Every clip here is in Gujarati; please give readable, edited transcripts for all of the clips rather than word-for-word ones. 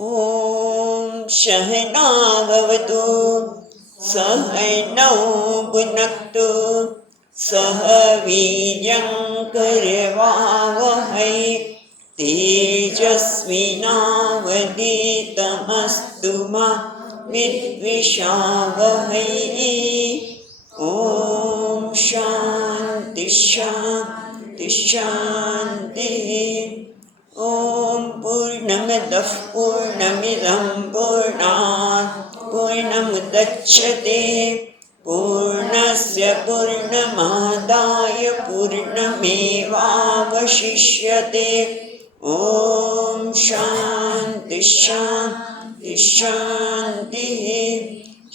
ॐ सहनाववतु सहनौ भुनक्तु सह वीर्यं करवावहै तेजस्विनावधीतमस्तु मा विद्विषावहै। ॐ शान्ति शान्ति शान्तिः। ॐ पूर्णमदः पूर्णमिदं पूर्णात् पूर्णमुदच्यते पूर्णस्य पूर्णमादाय पूर्णमेवावशिष्यते। ॐ शान्ति शान्ति शान्तिः।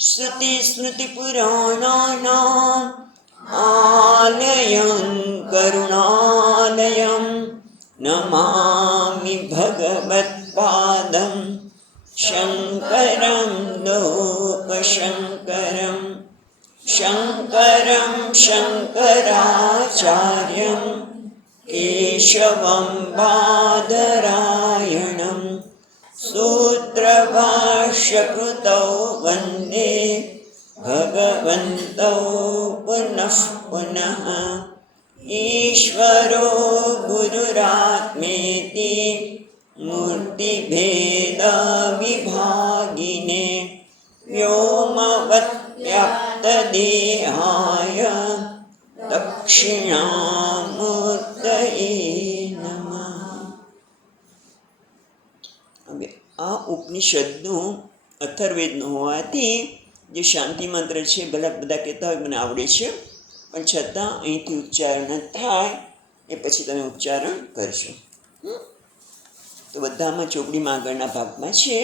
श्रुतिस्मृतिपुराणानाम् आलयं करुणालयं नमामि भगवत्पादं शङ्करं लोकशङ्करं शङ्करं शङ्कराचार्यं केशवं बादरायणं सूत्रभाष्यकृतौ वन्दे भगवन्तौ पुनः पुनः। ईश्वरो गुरुरात्मेति मूर्तिभेदविभागिने व्योमवद्व्याप्तदेहाय दक्षिणामूर्तये नमः। હવે આ ઉપનિષદનું અથર્વેદનું હોવાથી જે શાંતિ મંત્ર છે ભલે બધા કહેતા હોય મને આવડે છે પણ છતાં અહીંથી ઉચ્ચારણ થાય એ પછી તમે ઉચ્ચારણ કરશો. તો બધામાં ચોપડીમાં આગળના ભાગમાં છે,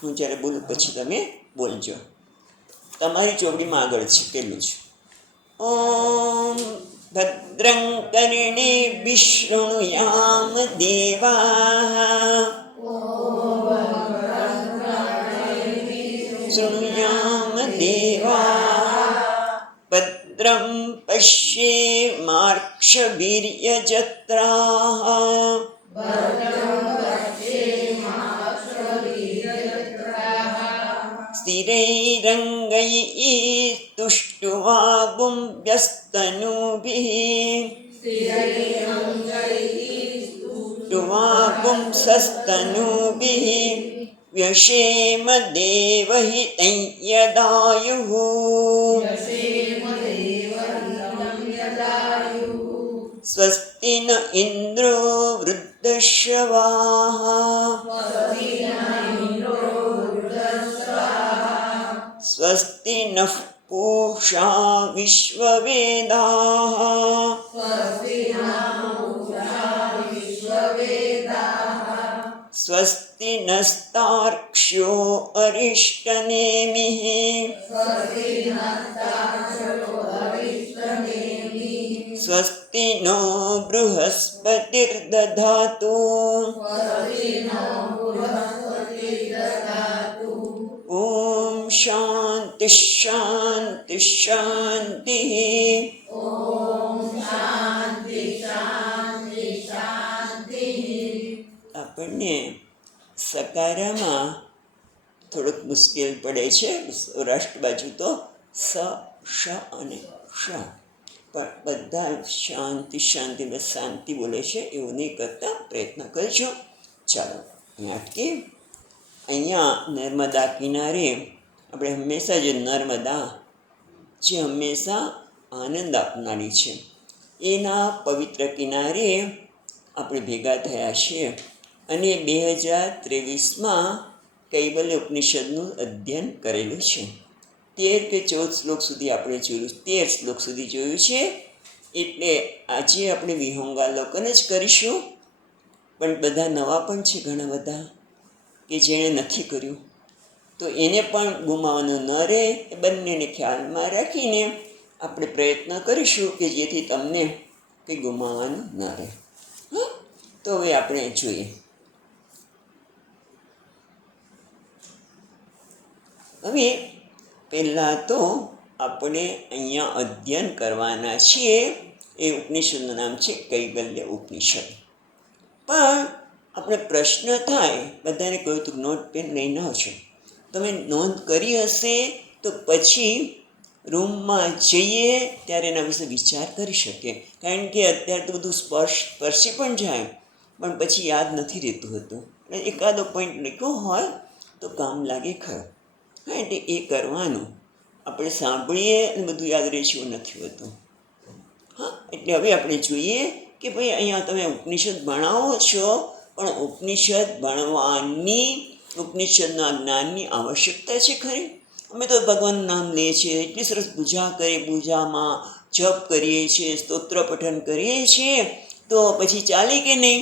હું જ્યારે બોલું પછી તમે બોલજો. તમારી ચોપડીમાં આગળ છે પેલું છે. ઓમ ભદ્રં કર્ણેભિઃ શૃણુયામ દેવાઃ શૃણુયામ દેવાઃ ભદ્રં પશ્યેમાક્ષભીર્યજત્રાઃ સ્થિરૈરङ्गैः तुष्टुवागुंसस्तनूभिः व्यशेम देवहितं यदायुः स्वस्ति न इन्द्रो वृद्धश्रवाः स्वस्ति नः पूषा विश्ववेदाः स्वस्ति नस्तार्क्ष्यो अरिष्टनेमिः स्वस्ति नो बृहस्पतिर्दधातु ॐ शान्ति शान्ति शान्तिः. આપણને સકારામાં થોડુંક મુશ્કેલ પડે છે. સૌરાષ્ટ્ર બાજુ તો સ શ અને શ, પણ બધા શાંતિ શાંતિ બસ શાંતિ બોલે છે એવું નહીં કરતા પ્રયત્ન કરજો. ચાલો અહીંયા અટકી. અહીંયા નર્મદા કિનારે આપણે હંમેશા જે નર્મદા જે હંમેશા આનંદ આપનારી છે એના પવિત્ર કિનારે આપણે ભેગા થયા છીએ અને 2023માં કૈવલ્ય ઉપનિષદનું અધ્યયન કરેલું છે. 13 કે 14 શ્લોક સુધી આપણે જોયું, 13 શ્લોક સુધી જોયું છે. એટલે આજે આપણે વિહંગાવલોકન જ કરીશું, પણ બધા નવા પણ છે ઘણા બધા કે જેણે નથી કર્યું, તો એને પણ ગુમાવવાનું ન રહે એ બંનેને ખ્યાલમાં રાખીને આપણે પ્રયત્ન કરીશું કે જેથી તમને કંઈ ગુમાવવાનું ન રહે. તો હવે આપણે જોઈએ. હવે પહેલાં તો આપણે અહીંયા અધ્યયન કરવાના છીએ એ ઉપનિષદનું નામ છે કૈવલ્ય ઉપનિષદ. પણ આપણે પ્રશ્ન થાય, બધાને કહ્યું હતું નોટ પેન લઈને આવજો. તમે નોંધ કરી હશે તો પછી રૂમમાં જઈએ ત્યારે એના વિશે વિચાર કરી શકીએ. કારણ કે અત્યારે તો બધું સ્પર્શી પણ જાય, પણ પછી યાદ નથી રહેતું હતું. એટલે એકાદો પોઈન્ટ લખ્યો હોય તો કામ લાગે ખરો. હા, એટલે એ કરવાનું. આપણે સાંભળીએ અને બધું યાદ રહે છે એવું નથી હોતું. હા, એટલે હવે આપણે જોઈએ કે ભાઈ અહીંયા તમે ઉપનિષદ ભણાવો છો, પણ ઉપનિષદ ભણવાની, ઉપનિષદના જ્ઞાનની આવશ્યકતા છે ખરી? અમે તો ભગવાનનું નામ લઈએ છીએ, એટલી સરસ પૂજા કરીએ, પૂજામાં જપ કરીએ છીએ, સ્તોત્ર પઠન કરીએ છીએ, તો પછી ચાલે કે નહીં?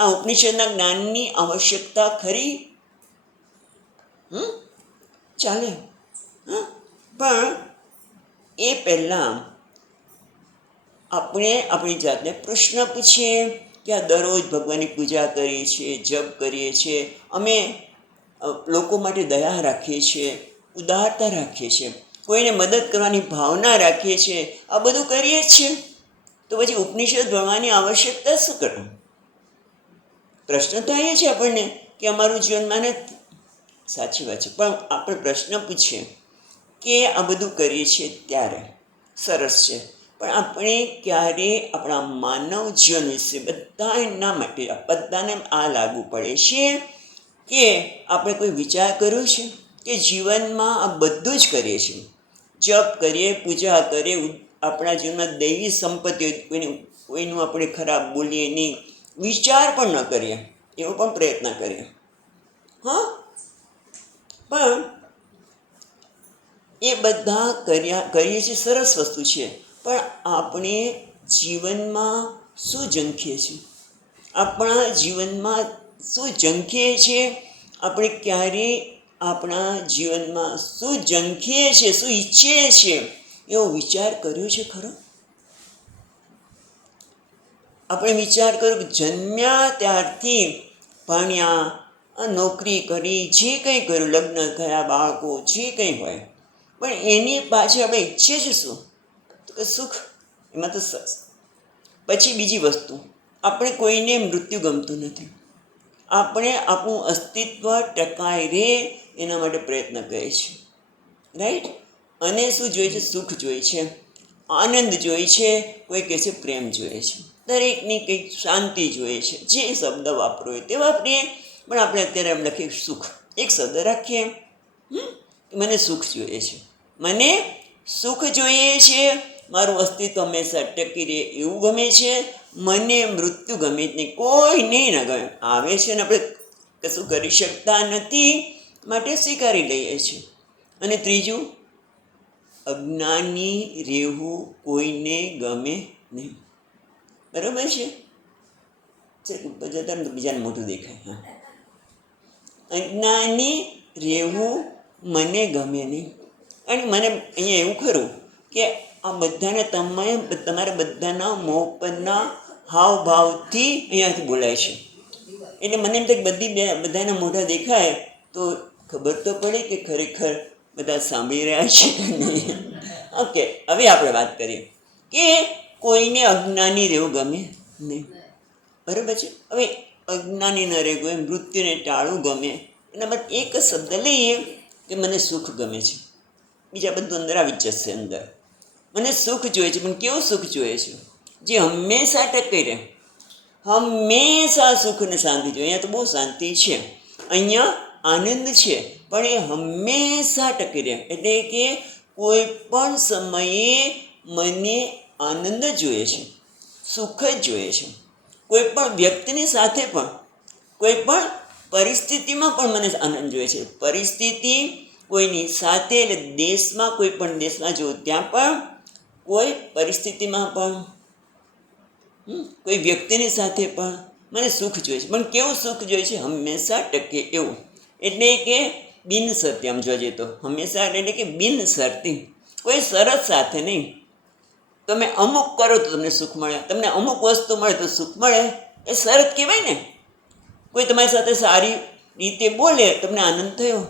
આ ઉપનિષદના જ્ઞાનની આવશ્યકતા ખરી? ચાલે. હા, પણ એ પહેલાં આપણે આપણી જાતને પ્રશ્ન પૂછીએ કે આ દરરોજ ભગવાનની પૂજા કરીએ છીએ, જપ કરીએ છીએ, અમે લોકો માટે દયા રાખીએ છીએ, ઉદારતા રાખીએ છીએ, કોઈને મદદ કરવાની ભાવના રાખીએ છીએ, આ બધું કરીએ જ છીએ, તો પછી ઉપનિષદ ભણવાની આવશ્યકતા શું કરો? પ્રશ્ન તો એ છે આપણને કે અમારું જીવનમાં નથી. સાચી વાત છે, પણ આપણે પ્રશ્ન પૂછીએ કે આ બધું કરીએ છીએ ત્યારે સરસ છે, પણ આપણે ક્યારે આપણા માનવ જીવન વિશે બધાના માટે, બધાને આ લાગુ પડે છે કે આપણે કોઈ વિચાર કર્યો છે કે જીવનમાં આ બધું જ કરીએ છીએ, જપ કરીએ, પૂજા કરીએ, આપણા જીવનમાં દૈવી સંપત્તિ, કોઈનું આપણે ખરાબ બોલીએ નહીં, વિચાર પણ ન કરીએ, એવો પણ પ્રયત્ન કરીએ. હા, પણ એ બધા કરીએ છીએ, સરસ વસ્તુ છે, પણ આપણે જીવનમાં શું ઝંખીએ છીએ? આપણા જીવનમાં શું ઝંખીએ છીએ? આપણે ક્યારે આપણા જીવનમાં શું ઝંખીએ છીએ, શું ઈચ્છીએ છીએ, એવો વિચાર કર્યો છે ખરો? આપણે વિચાર કર્યો કે જન્મ્યા ત્યારથી ભણ્યા, નોકરી કરી, જે કંઈ કર્યું, લગ્ન થયા, બાળકો, જે કંઈ હોય, પણ એની પાછળ આપણે ઈચ્છીએ છીએ શું? તો કે સુખ. એમાં તો પછી બીજી વસ્તુ, આપણે કોઈને મૃત્યુ ગમતું નથી. આપણે આપણું અસ્તિત્વ ટકાઈ રહે એના માટે પ્રયત્ન કરીએ છીએ, રાઈટ? અને શું જોઈએ છે? સુખ જોઈએ છે, આનંદ જોઈએ છે, કોઈ કહે છે પ્રેમ જોઈએ છે, દરેકની કંઈક શાંતિ જોઈએ છે. જે શબ્દ વાપરો હોય તે વાપરીએ, પણ આપણે અત્યારે એમ લખીએ સુખ. એક શબ્દ રાખીએ, મને સુખ જોઈએ છે, મને સુખ જોઈએ છે, મારું અસ્તિત્વ હંમેશા ટકી રહે એવું ગમે છે, મને મૃત્યુ ગમે જ નહીં, કોઈ નહીં ન ગમે. આવે છે ને આપણે કશું કરી શકતા નથી, માટે સ્વીકારી લઈએ છીએ. અને ત્રીજું, અજ્ઞાની રહેવું કોઈને ગમે નહીં. બરાબર છે? જતા તો બીજાને મોટું દેખાય. હા, અજ્ઞાની રહેવું મને ગમે નહીં. અને મને અહીંયા એવું ખરું કે આ બધાને તમારા બધાના મોં પરના હાવભાવથી અહીંયાથી બોલાય છે. એટલે મને એમ થાય બધાના મોઢા દેખાય તો ખબર તો પડે કે ખરેખર બધા સાંભળી રહ્યા છે કે નહીં. ઓકે, હવે આપણે વાત કરીએ કે કોઈને અજ્ઞાની રહેવું ગમે નહીં. બરાબર છે? હવે અજ્ઞાની ન રહેવું, મૃત્યુને ટાળવું ગમે, એના માટે એક શબ્દ લઈએ કે મને સુખ ગમે છે. બીજા બધું અંદર આવી જશે. અંદર મને સુખ જોઈએ છે, પણ કેવું સુખ જોઈએ છે? જે હંમેશા ટકી રહે, હંમેશા સુખ ને શાંતિ જોઈએ. અહીંયા તો બહુ શાંતિ છે, અહીંયા આનંદ છે, પણ એ હંમેશા ટકી રહે. એટલે કે કોઈ પણ સમયે મને આનંદ જોઈએ છે, સુખ જ જોઈએ છે. કોઈ પણ વ્યક્તિની સાથે પણ, કોઈ પણ પરિસ્થિતિમાં પણ મને આનંદ જોઈએ છે. પરિસ્થિતિ કોઈની સાથે, એટલે દેશમાં, કોઈ પણ દેશમાં જો ત્યાં પણ, કોઈ પરિસ્થિતિમાં પણ, કોઈ વ્યક્તિની સાથે પણ મને સુખ જોઈએ છે, પણ કેવું સુખ જોઈએ છે? હંમેશા ટકે એવું. એટલે કે બિનશરતી. આમ જોવા જઈએ તો હંમેશા એટલે કે બિનશરતી, કોઈ શરત સાથે નહીં. તમે અમુક કરો તો તમને સુખ મળે, તમને અમુક વસ્તુ મળે તો સુખ મળે, એ શરત કહેવાય ને. કોઈ તમારી સાથે સારી રીતે બોલે, તમને આનંદ થયો,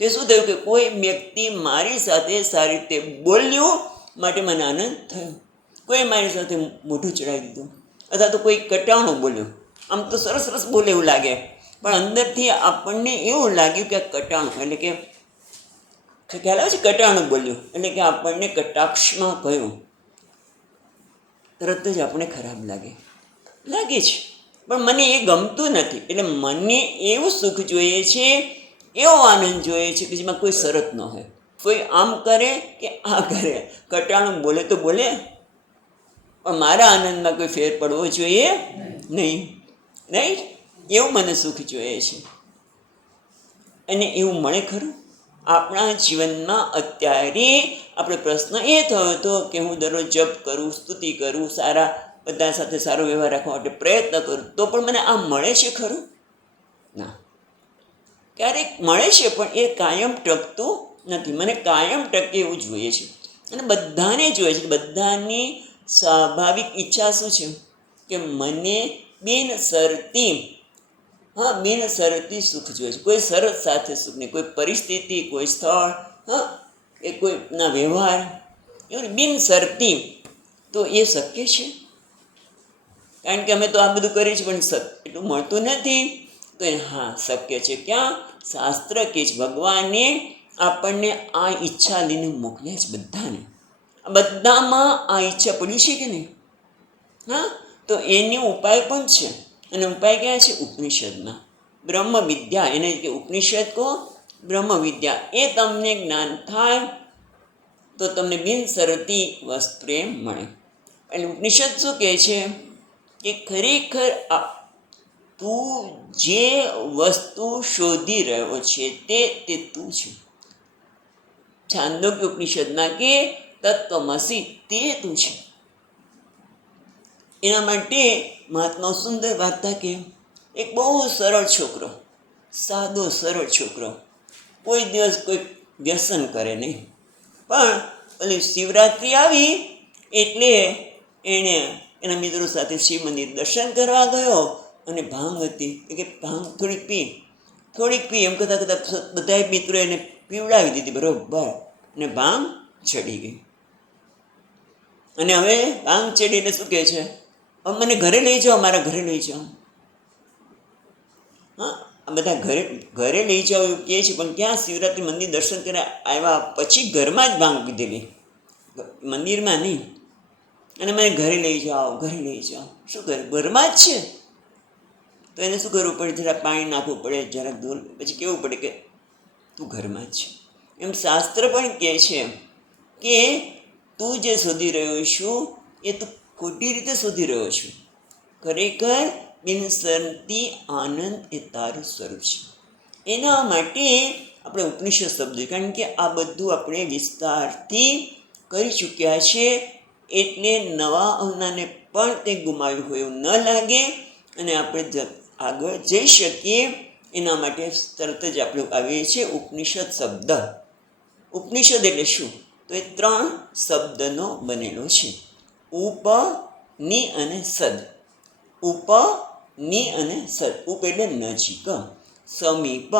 તે શું થયું કે કોઈ વ્યક્તિ મારી સાથે સારી રીતે બોલ્યું માટે મને આનંદ થયો. કોઈ મારી સાથે મોઢું ચડાવી દીધું, અથવા તો કોઈ કટાણું બોલ્યું, આમ તો સરસ સરસ બોલે એવું લાગે, પણ અંદરથી આપણને એવું લાગ્યું કે કટાણું, એટલે કે ખ્યાલ આવે છે કટાણું બોલ્યું, એટલે કે આપણને કટાક્ષમાં કહ્યું, તરત જ આપણે ખરાબ લાગે છે, પણ મને એ ગમતું નથી. એટલે મને એવું સુખ જોઈએ છે, એવો આનંદ જોઈએ છે કે જેમાં કોઈ શરત ન હોય, કોઈ આમ કરે કે આ કરે, કટાણું બોલે તો બોલે, પણ મારા આનંદમાં કોઈ ફેર પડવો જોઈએ નહીં. રાઈટ? એવું મને સુખ જોઈએ છે. અને એવું મળે ખરું આપણા જીવનમાં? અત્યારે આપણે પ્રશ્ન એ થયો હતો કે હું દરરોજ જપ કરું, સ્તુતિ કરું, સારા બધા સાથે સારો વ્યવહાર રાખવા માટે પ્રયત્ન કરું, તો પણ મને આ મળે છે ખરું? ના. ક્યારેક મળે છે, પણ એ કાયમ ટકતું નથી. મને કાયમ ટકે એવું જોઈએ છે, અને બધાને જોઈએ છે. બધાની સ્વાભાવિક ઈચ્છા શું છે કે મને બિનશરતી, બિનશરતી સુખ જોઈએ છે. કોઈ શરત સાથે સુખ નહીં, કોઈ પરિસ્થિતિ, કોઈ સ્થળ, એ કોઈના વ્યવહાર, એવું બિનશરતી. તો એ શક્ય છે? કારણ કે અમે તો આ બધું કરીએ છીએ, પણ એટલું મળતું નથી. તો હા, શક્ય છે. ક્યાં? શાસ્ત્ર કે છે ભગવાને આપણને આ ઈચ્છા લઈને મોકલ્યા છે બધાને. બધામાં આ ઈચ્છા પડી છે કે નહીં? તો એનો ઉપાય પણ છે, અને ઉપાય ક્યાં છે? ઉપનિષદમાં. બ્રહ્મ વિદ્યા, એને કે ઉપનિષદ કહો, બ્રહ્મ વિદ્યા. એ તમને જ્ઞાન થાય તો તમને બિનશરતી પ્રેમ મળે. એટલે ઉપનિષદ શું કહે છે કે ખરેખર તું જે વસ્તુ શોધી રહ્યો છે તે તું છે. છાંદોગ્ય ઉપનિષદમાં કે તત્વમસી, તે તું છે. એના માટે મહાત્મા સુંદર વાર્તા કે એક બહુ સરળ છોકરો, સાદો સરળ છોકરો, કોઈ દિવસ કોઈ વ્યસન કરે નહીં, પણ પેલી શિવરાત્રિ આવી એટલે એણે એના મિત્રો સાથે શિવ મંદિર દર્શન કરવા ગયો, અને ભાંગ હતી કે ભાંગ થોડીક પી એમ કરતાં બધા મિત્રો એને પીવડાવી દીધી બરોબર, અને ભાંગ ચડી ગઈ. અને હવે ભાંગ ચડીને શું કહે છે? હવે મને ઘરે લઈ જાઓ, મારા ઘરે લઈ જાઓ. આ બધા ઘરે લઈ જાઓ એવું કહે છે, પણ ક્યાં? શિવરાત્રિ મંદિર દર્શન કરી આવ્યા પછી ઘરમાં જ ભાંગ પીધેલી, મંદિરમાં નહીં. અને મને ઘરે લઈ જાઓ, ઘરે લઈ જાઓ. શું કરે? ઘરમાં જ છે. તો એને શું કરવું પડે? જરા પાણી નાખવું પડે, જરાક દૂર, પછી કહેવું પડે કે તું ઘરમાં જ છે. એમ શાસ્ત્ર પણ કહે છે કે તું જે શોધી રહ્યો છું એ તું ખોટી રીતે શોધી રહ્યો છું. ખરેખર બિનશરતી આનંદ એ તારું સ્વરૂપ છે. એના માટે આપણે ઉપનિષદ શબ્દ, કારણ કે આ બધું આપણે વિસ્તારથી કરી ચૂક્યા છે, એટલે નવા આવનારને પણ તે ગુમાવ્યું હોય એવું ન લાગે, અને આપણે આગળ જઈ શકીએ એના માટે તરત જ આપણે આવીએ છીએ ઉપનિષદ શબ્દ. ઉપનિષદ એટલે શું? તો એ 3 શબ્દનો બનેલો છે. ઉપ, ની અને સદ. ઉપ, ની અને સદ. ઉપ એટલે નજીક, સમીપ,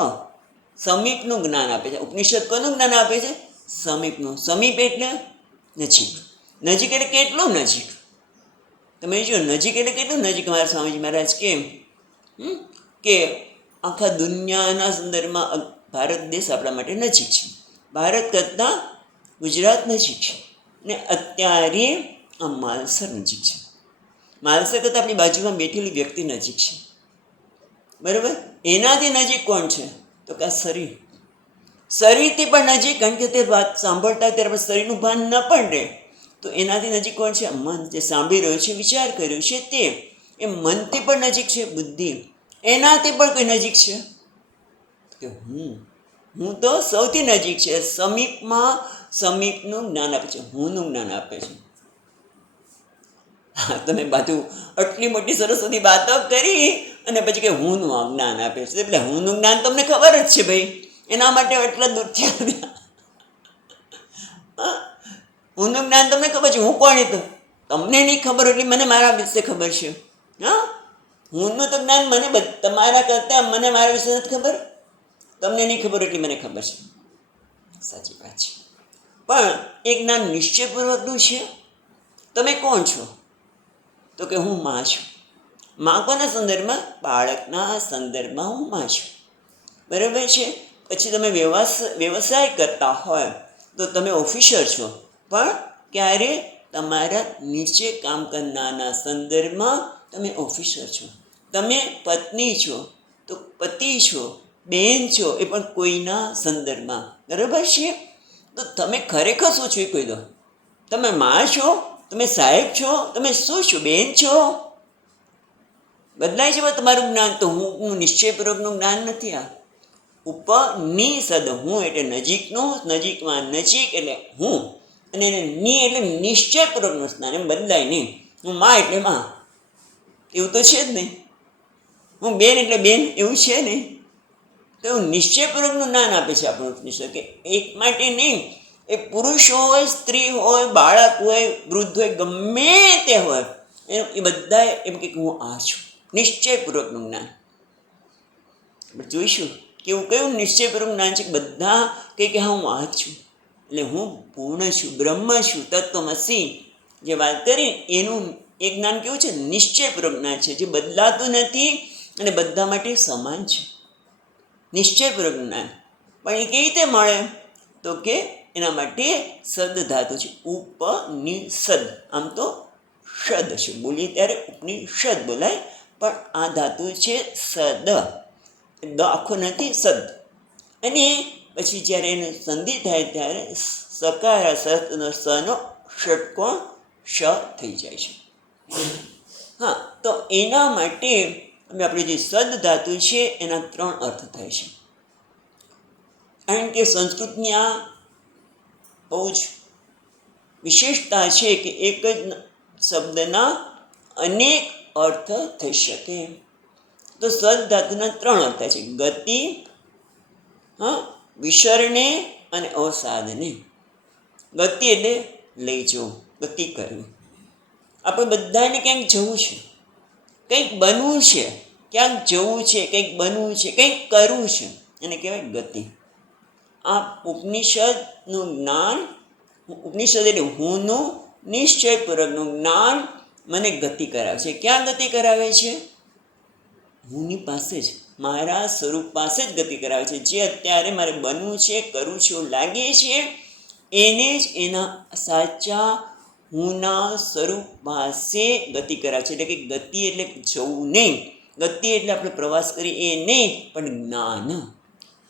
સમીપનું જ્ઞાન આપે છે. ઉપનિષદ કોનું જ્ઞાન આપે છે? સમીપનું. સમીપ એટલે નજીક. નજીક એટલે કેટલું નજીક? તમે જો નજીક એટલે કેટલું નજીક? મારા સ્વામીજી મહારાજ કે આખા દુનિયાના સંદર્ભમાં ભારત દેશ આપણા માટે નજીક છે. ભારત કરતાં ગુજરાત નજીક છે, ને અત્યારે આ માલસર નજીક છે. માલસર કરતાં આપણી બાજુમાં બેઠેલી વ્યક્તિ નજીક છે, બરાબર? એનાથી નજીક કોણ છે? તો કે આ શરીર. શરીરથી પણ નજીક, કારણ કે તે વાત સાંભળતા ત્યારે આપણે શરીરનું ભાન ન પણ રહે. તો એનાથી નજીક કોણ છે? મન, જે સાંભળી રહ્યું છે, વિચાર કર્યો છે તે. એ મનથી પણ નજીક છે બુદ્ધિ. એનાથી પણ કોઈ નજીક છે કે હું તો સૌથી નજીક છે. સમીપમાં સમીપનું જ્ઞાન આપે છે, હુંનું જ્ઞાન આપે છે. તમે બધું આટલી મોટી સરસ્વતી વાતો કરી અને પછી કે હુંનું આ જ્ઞાન આપે છે, એટલે હુંનું જ્ઞાન તમને ખબર જ છે ભાઈ, એના માટે એટલા દૂરથી આવ્યા. હુંનું જ્ઞાન તમને ખબર છે. હું કોણ? તો તમને નહીં ખબર, એટલે મને મારા વિશે ખબર છે. હુંનું તો જ્ઞાન મને તમારા કરતાં મને મારા વિશે નથી ખબર. તમને નહીં ખબર એટલી મને ખબર છે. સાચી વાત છે. પણ એ જ્ઞાન નિશ્ચયપૂર્વકનું છે. તમે કોણ છો? તો કે હું માં છું. માં કોના સંદર્ભમાં? બાળકના સંદર્ભમાં હું માં છું. બરાબર છે. પછી તમે વ્યવસાય કરતા હોય તો તમે ઓફિસર છો, પણ ક્યારે તમારા નીચે કામ કરનારના સંદર્ભમાં તમે ઓફિસર છો. તમે પત્ની છો તો પતિ છો, બહેન છો, એ પણ કોઈના સંદર્ભમાં. બરાબર છે. તો તમે ખરેખર શું છો એ કહી દો. તમે માં છો, તમે સાહેબ છો, તમે શું છો? બેન છો. બદલાય છે તમારું જ્ઞાન. તો હું નિશ્ચયપૂર્વકનું જ્ઞાન નથી. આ ઉપનિષદ, હું એટલે નજીકનું, નજીકમાં નજીક એટલે હું, અને એને ની એટલે નિશ્ચયપૂર્વકનું સ્નાન. એમ બદલાય નહીં. હું માં એટલે માં, એવું તો છે જ નહીં. હું બેન એટલે બેન, એવું છે નહીં. તો એવું નિશ્ચયપૂર્વકનું જ્ઞાન આપે છે આપણું ઉપનિષદ, કે એક માટે નહીં, એ પુરુષ હોય, સ્ત્રી હોય, બાળક હોય, વૃદ્ધ હોય, ગમે તે હોય, એ બધા એમ કે હું આ છું. નિશ્ચયપૂર્વકનું જ્ઞાન આપણે જોઈશું. કેવું કયું નિશ્ચયપૂર્વક જ્ઞાન છે? બધા કહે કે હા હું આ જ છું, એટલે હું પૂર્ણ છું, બ્રહ્મ છું, તત્વમસી જે વાત કરી એનું એક જ્ઞાન કેવું છે? નિશ્ચયપૂર્વક જ્ઞાન છે, જે બદલાતું નથી અને બધા માટે સમાન છે. નિશ્ચયપૂર્વક જ્ઞાન. પણ એ કેવી રીતે મળે? તો કે એના માટે સદ ધાતુ છે. ઉપનિષદ, આમ તો શદ છે, બોલીએ ત્યારે ઉપનિષદ બોલાય, પણ આ ધાતુ છે સદ. દ આખો નથી, સદ. અને પછી જ્યારે એનું સંધિ થાય ત્યારે સકાર સનો ષટકોણ શ થઈ જાય છે. હા, તો એના માટે આપણે જે સદ ધાતુ છે એના 3 અર્થ થાય છે. કારણ કે સંસ્કૃતની આ બહુ જ વિશેષતા છે કે એક જ શબ્દના અનેક અર્થ થઈ શકે. તો સદ ધાતુના 3 અર્થ છે: ગતિ, વિસરણે અને અવસાદને. ગતિ એટલે લઈ જવું, ગતિ કરવી. આપણે બધાને ક્યાંક જવું છે, કંઈક બનવું છે, ક્યાંક જવું છે, કંઈક બનવું છે, કંઈક કરવું છે, એને કહેવાય ગતિ. આ ઉપનિષદનું જ્ઞાન, ઉપનિષદ એટલે હુંનું નિશ્ચયપૂર્વકનું જ્ઞાન મને ગતિ કરાવે છે. ક્યાં ગતિ કરાવે છે? હુંની પાસે જ, મારા સ્વરૂપ પાસે જ ગતિ કરાવે છે. જે અત્યારે મારે બનવું છે, કરવું છે એવું લાગે છે, એને જ એના સાચા હુંના સ્વરૂપ પાસે ગતિ કરાવે છે. એટલે કે ગતિ એટલે જવું નહીં, ગતિ એટલે આપણે પ્રવાસ કરીએ એ નહીં, પણ જ્ઞાન.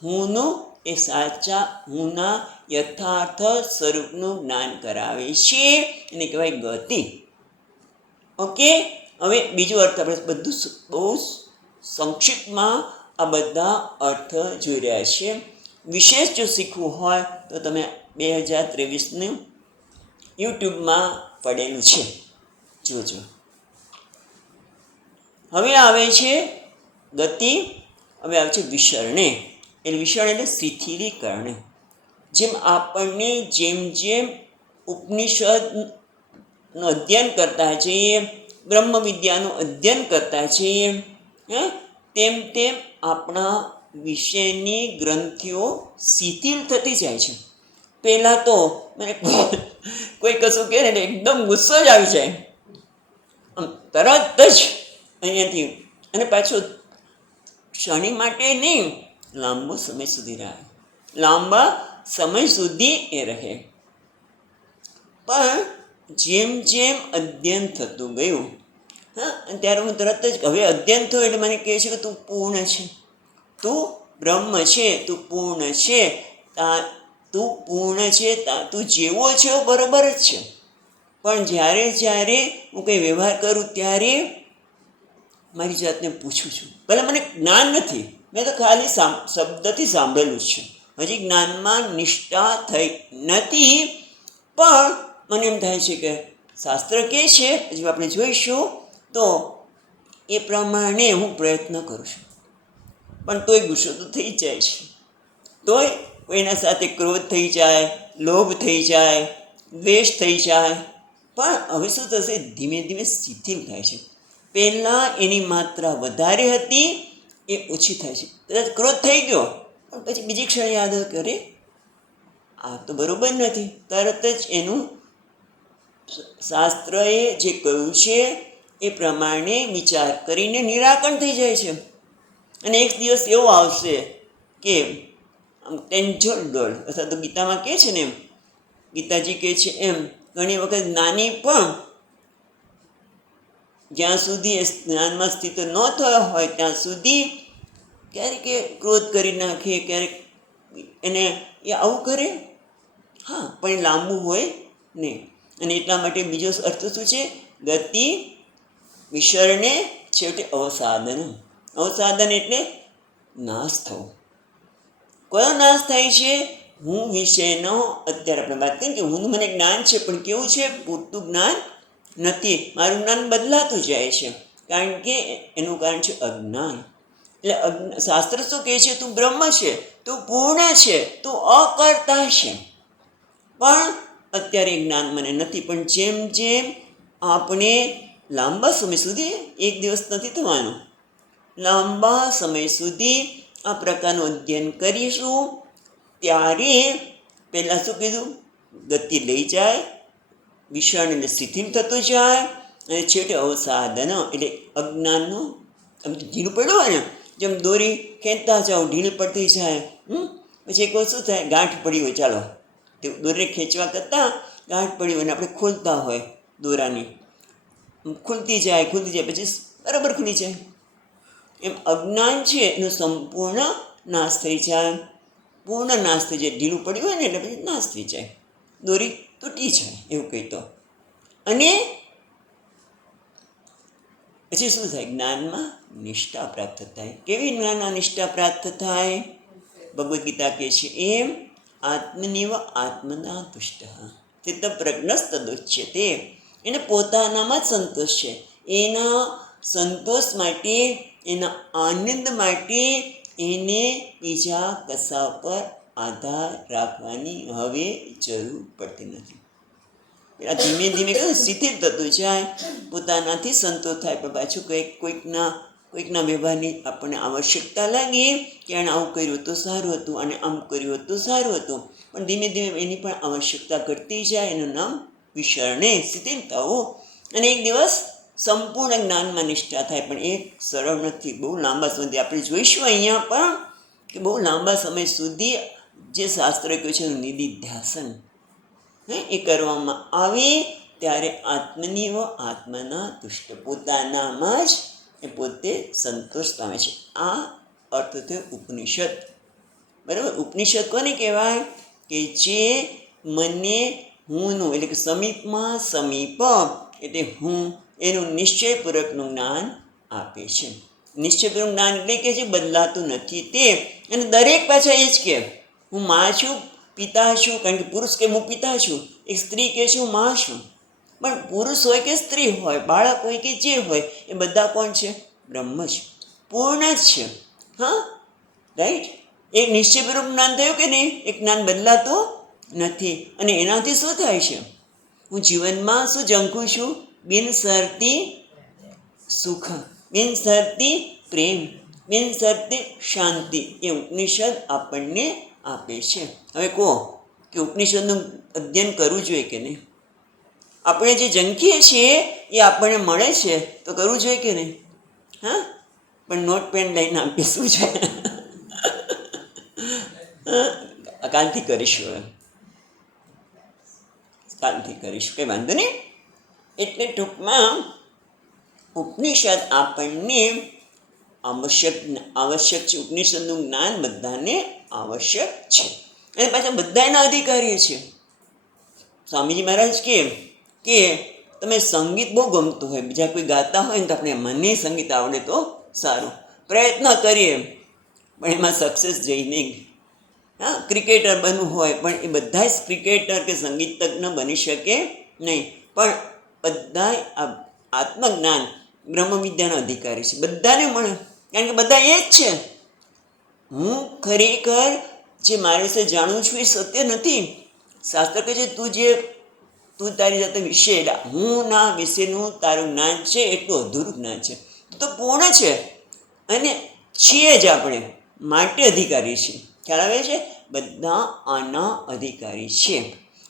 હુંનું એ સાચા હુંના યથાર્થ સ્વરૂપનું જ્ઞાન કરાવે છે, એને કહેવાય ગતિ. ઓકે. હવે બીજો અર્થ આપણે બધું બહુ સંક્ષિપ્તમાં આ બધા અર્થ જોઈ રહ્યા છીએ. વિશેષ જો શીખવું હોય તો તમે 2023 યુટ્યુબમાં પડેલું છે, જોજો. હવે આવે છે ગતિ. હવે આવે છે વિસરણે. એટલે વિસરણ એટલે શિથિલીકરણ. જેમ આપણને જેમ જેમ ઉપનિષદનું અધ્યયન કરતા જઈએ, બ્રહ્મ વિદ્યાનું અધ્યયન કરતા જઈએ, તેમ તેમ આપણા વિષયની ગ્રંથિઓ શિથિલ થતી જાય છે. પહેલાં તો મને કોઈ કશું કહે ને એકદમ ગુસ્સો જ આવી જાય, તરત જ અહીંયાથી. અને પાછું ક્ષણિક માટે નહીં, લાંબો સમય સુધી રહે, લાંબા સમય સુધી એ રહે. પણ જેમ જેમ અધ્યયન થતું ગયું, અને ત્યારે હું તરત જ, હવે અધ્યયન થયું એટલે મને કહે છે કે તું પૂર્ણ છે, તું બ્રહ્મ છે, તું પૂર્ણ છે, તું પૂર્ણ છે, તું જેવો છે બરોબર જ છે. પણ જ્યારે જ્યારે હું કંઈ વ્યવહાર કરું ત્યારે મારી જાતને પૂછું છું. ભલે મને જ્ઞાન નથી, મેં તો ખાલી શબ્દથી સાંભળેલું જ છે, હજી જ્ઞાનમાં નિષ્ઠા થઈ નથી, પણ મને એમ થાય છે કે શાસ્ત્ર કહે છે, હજી આપણે જોઈશું, તો એ પ્રમાણે હું પ્રયત્ન કરું છું. પણ તોય ગુસ્સો તો થઈ જ જાય છે, તોય કોઈના સાથે ક્રોધ થઈ જાય, લોભ થઈ જાય, દ્વેષ થઈ જાય. પણ હવે શું થશે? ધીમે ધીમે શિથિલ થાય છે. પહેલાં એની માત્રા વધારે હતી, એ ઓછી થાય છે. કદાચ ક્રોધ થઈ ગયો, પણ પછી બીજી ક્ષણે યાદ કરે આ તો બરાબર નથી, તરત જ એનું શાસ્ત્રએ જે કહ્યું છે એ પ્રમાણે વિચાર કરીને નિરાકરણ થઈ જાય છે. અને એક દિવસ એવો આવશે કે ટેન્જોલ ડોલ અથવા તો ગીતામાં કહે છે ને એમ, ગીતાજી કહે છે એમ, ઘણી વખત નાની પણ જ્યાં સુધી એ જ્ઞાનમાં સ્થિત ન થયો હોય ત્યાં સુધી ક્યારેક એ ક્રોધ કરી નાખે, ક્યારેક એને એ આવું કરે, હા, પણ લાંબુ હોય નહીં. અને એટલા માટે બીજો અર્થ શું છે? ગતિ વિસરણે છેવટે અવસાદન. અવસાદન એટલે નાશ થવો. કયો નાશ થાય છે? હું વિશેનો અત્યારે આપણે વાત કરીએ કે હું મને જ્ઞાન છે, પણ કેવું છે? પૂરતું જ્ઞાન નથી. મારું જ્ઞાન બદલાતું જાય છે, કારણ કે એનું કારણ છે અજ્ઞાન. એટલે શાસ્ત્ર શું કહે છે? તું બ્રહ્મ છે, તું પૂર્ણ છે, તું અકર્તા છે, પણ અત્યારે જ્ઞાન મને નથી. પણ જેમ જેમ આપણે લાંબા સમય સુધી, એક દિવસ નથી થવાનું, લાંબા સમય સુધી આ પ્રકારનું અધ્યયન કરીશું, ત્યારે પહેલાં શું કીધું? ગતિ લઈ જાય, વિષણ એટલે શિથિલ થતું જાય, અને છેવટે અવસાદન એટલે અજ્ઞાનનું ઢીલું પડ્યું હોય ને, જેમ દોરી ખેંચતા જાઓ ઢીલી પડતી જાય, પછી એક વાર શું થાય? ગાંઠ પડી હોય, ચાલો તે દોરીને ખેંચવા કરતાં ગાંઠ પડી હોય ને આપણે ખોલતા હોય દોરાની, ખુલતી જાય પછી બરાબર ખુલી જાય. એમ અજ્ઞાન છે એનો સંપૂર્ણ નાશ થઈ જાય, પૂર્ણ નાશ થઈ જાય. ઢીલું પડ્યું હોય ને એટલે પછી નાશ થઈ જાય, દોરી તૂટી જાય એવું કહી તો. અને પછી શું થાય? જ્ઞાનમાં નિષ્ઠા પ્રાપ્ત થાય. કેવી જ્ઞાનમાં નિષ્ઠા પ્રાપ્ત થાય? ભગવદ્ ગીતા કહે છે એમ, આત્મનિવ આત્મના તુષ્ટ ચિત્ત પ્રજ્ઞસ્તદુચ્યતે. એને પોતાનામાં જ સંતોષ છે. એના સંતોષ માટે, એના આનંદ માટે એને બીજા કશા પર આધાર રાખવાની હવે જરૂર પડતી નથી. ધીમે ધીમે શિથિલ થતું જાય, પોતાનાથી સંતોષ થાય, પણ પાછું કોઈકના વ્યવહારની આપણને આવશ્યકતા લાગી કે એણે આવું કર્યું તો સારું હતું અને આમ કર્યું તો સારું હતું, પણ ધીમે ધીમે એની પણ આવશ્યકતા ઘટતી જાય. એનું નામ વિસરણે, શિથિલ થવું. અને એક દિવસ સંપૂર્ણ જ્ઞાનમાં નિષ્ઠા થાય. પણ એ સરળ નથી, બહુ લાંબા સમયથી આપણે જોઈશું અહીંયા પણ કે બહુ લાંબા સમય સુધી જે શાસ્ત્ર કહ્યું છે નિધિધ્યાસન એ કરવામાં આવે ત્યારે આત્મનિવ આત્મના તુષ્ટ, પોતાનામાં જ એ પોતે સંતોષ પામે છે. આ અર્થ થયો ઉપનિષદ. બરાબર? ઉપનિષદ કોને કહેવાય? કે જે મને હુંનું એટલે કે સમીપમાં સમીપ એટલે હું એનું નિશ્ચયપૂર્વકનું જ્ઞાન આપે છે. નિશ્ચયપૂર્વક જ્ઞાન એટલે કે જે બદલાતું નથી તે. અને દરેક પાછા એ જ કે હું માં છું, પિતા છું, કારણ કે પુરુષ કે હું પિતા છું, એક સ્ત્રી કહે છે હું માં છું. પણ પુરુષ હોય કે સ્ત્રી હોય, બાળક હોય કે જે હોય, એ બધા કોણ છે? બ્રહ્મ છે, પૂર્ણ જ છે. હા, રાઈટ? એક નિશ્ચયપૂર્વક જ્ઞાન થયું કે નહીં? એક જ્ઞાન બદલાતું નથી. અને એનાથી શું થાય છે? હું જીવનમાં શું ઝંખું છું? બિનશરતી સુખ, બિનશરતી પ્રેમ, બિનશરતી શાંતિ. એ ઉપનિષદ આપણને આપે છે. હવે કહો કે ઉપનિષદનું અધ્યયન કરવું જોઈએ કે નહીં? આપણે જે ઝંખીએ છીએ એ આપણને મળે છે તો કરવું જોઈએ કે નહીં? હા, પણ નોટ પેન લઈને આપીએ શું છે? કાલથી કરીશું, હવે કાલથી કરીશું, કંઈ વાંધો નહીં. એટલે ટૂંકમાં ઉપનિષદ આપણને આવશ્યક છે. ઉપનિષદનું જ્ઞાન બધાને આવશ્યક છે અને પાછા બધા એના અધિકારી છે. સ્વામીજી મહારાજ કે તમે સંગીત બહુ ગમતું હોય, બીજા કોઈ ગાતા હોય ને તો આપણે મને સંગીત આવડે તો સારું, પ્રયત્ન કરીએ પણ એમાં સક્સેસ જઈ નહીં. હા, ક્રિકેટર બનવું હોય પણ એ બધા જ ક્રિકેટર કે સંગીતજ્ઞ બની શકે નહીં. પણ બધા આત્મજ્ઞાન બ્રહ્મ વિદ્યાના અધિકારી છે, બધાને મળે, કારણ કે બધા એ જ છે. હું ખરેખર જે મારી વિશે જાણું છું એ સત્ય નથી. શાસ્ત્ર કહે છે તું તારી જાતે વિશે, હું ના વિશેનું તારું જ્ઞાન છે એટલું અધૂરું જ્ઞાન છે. તો પૂર્ણ છે અને છીએ જ આપણે, માટે અધિકારી છીએ. ખ્યાલ આવે છે? બધા આના અધિકારી છે.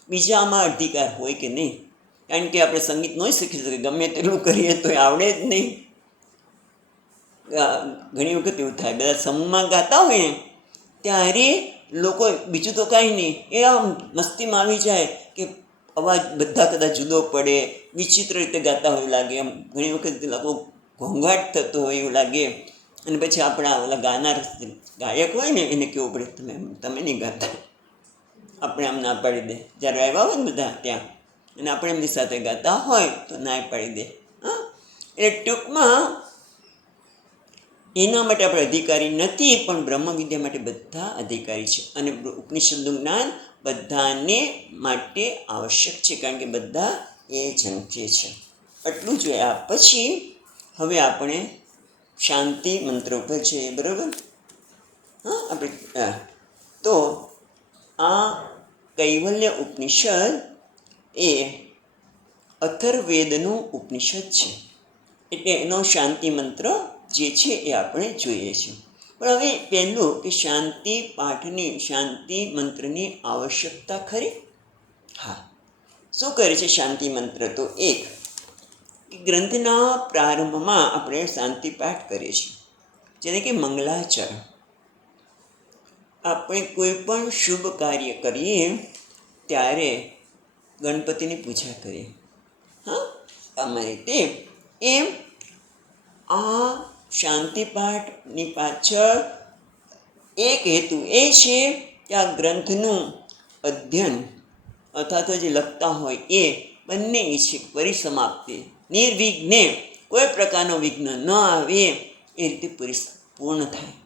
બીજા આમાં અધિકાર હોય કે નહીં? કારણ કે આપણે સંગીત ન શીખી શકીએ, ગમે તેટલું કરીએ તો આવડે જ નહીં. ઘણી વખત એવું થાય, બધા સમૂહમાં ગાતા હોય ને ત્યારે લોકો બીજું તો કાંઈ નહીં, એ આમ મસ્તીમાં આવી જાય કે અવાજ બધા કદાચ જુદો પડે, વિચિત્ર રીતે ગાતા હોય એવું લાગે. એમ ઘણી વખત લોકો ઘોંઘાટ થતો હોય એવું લાગે. અને પછી આપણા ઓલા ગાનાર ગાયક હોય ને એને કહેવું પડે, તમે નહીં ગાતા, આપણે આમ ના પાડી દે. જ્યારે આવ્યા હોય ને બધા ત્યાં અને આપણે એમની સાથે ગાતા હોય તો ના પાડી દે. હા, એટલે ટૂંકમાં એના માટે આપણે અધિકારી નથી, પણ બ્રહ્મ વિદ્યા માટે બધા અધિકારી છે. અને ઉપનિષદનું જ્ઞાન બધાને માટે આવશ્યક છે, કારણ કે બધા એ જંત્ય છે. આટલું જોયા પછી હવે આપણે શાંતિ મંત્ર ઉપર જઈએ. બરાબર? હા, આપણે તો આ કૈવલ્ય ઉપનિષદ એ અથર્વવેદનું ઉપનિષદ છે, એટલે એનો શાંતિ મંત્ર જે છે એ આપણે જોઈએ છીએ. પણ હવે પહેલું કે શાંતિ પાઠની, શાંતિ મંત્રની આવશ્યકતા ખરી? હા. શું કરે છે શાંતિ મંત્ર? તો એક કે ગ્રંથના પ્રારંભમાં આપણે શાંતિ પાઠ કરીએ છીએ, જેને કે મંગલાચરણ. આપણે કોઈ પણ શુભ કાર્ય કરીએ ત્યારે ગણપતિની પૂજા કરીએ. હા, અમારી રીતે એમ આ શાંતિ પાઠની પાછળ એક હેતુ એ છે કે આ ગ્રંથનું અધ્યયન અથવા તો જે લખતા હોય એ બંને ઈચ્છિક પરિસમાપ્તિ, નિર્વિઘ્ને, કોઈ પ્રકારનો વિઘ્ન ન આવે એ રીતે પૂર્ણ થાય,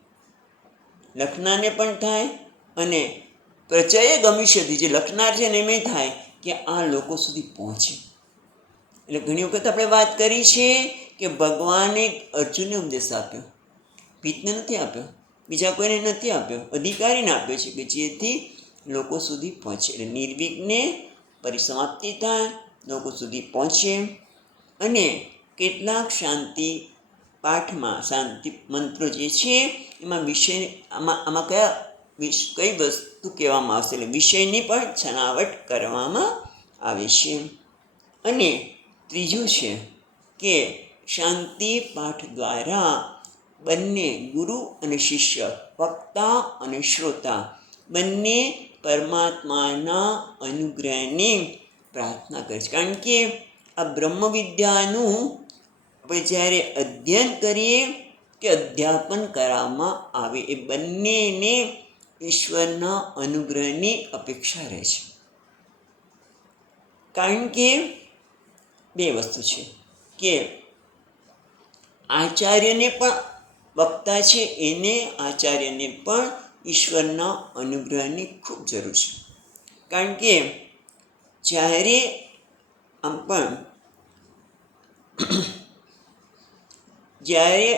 લખનારને પણ થાય અને પ્રજાએ ગમી શકે, જે લખનાર છે ને એમ થાય કે આ લોકો સુધી પહોંચે. એટલે ઘણી વખત આપણે વાત કરી છે કે ભગવાને અર્જુનને ઉપદેશ આપ્યો, ભીતને નથી આપ્યો, બીજા કોઈને નથી આપ્યો, અધિકારીને આપ્યો છે કે જેથી લોકો સુધી પહોંચે. એટલે નિર્વિઘ્ને પરિસમાપ્તિ થાય, લોકો સુધી પહોંચે. અને કેટલાક શાંતિ પાઠમાં શાંતિ મંત્રો જે છે એમાં વિષય આમાં કઈ વસ્તુ કહેવામાં આવશે, એટલે વિષયની પણ છણાવટ કરવામાં આવે છે. અને ત્રીજું છે કે શાંતિ પાઠ દ્વારા બંને ગુરુ અને શિષ્ય, વક્તા અને શ્રોતા બંને પરમાત્માના અનુગ્રહની પ્રાર્થના કરે છે. કારણ કે આ બ્રહ્મ વિદ્યાનું આપણે જ્યારે અધ્યયન કરીએ કે અધ્યાપન કરવામાં આવે એ બંનેને ઈશ્વરના અનુગ્રહની અપેક્ષા રહે છે. કારણ કે બે વસ્તુ છે કે આચાર્યને પણ, વક્તા છે એને, આચાર્યને પણ ઈશ્વરના અનુગ્રહની ખૂબ જરૂર છે. કારણ કે જ્યારે આમ પણ જ્યારે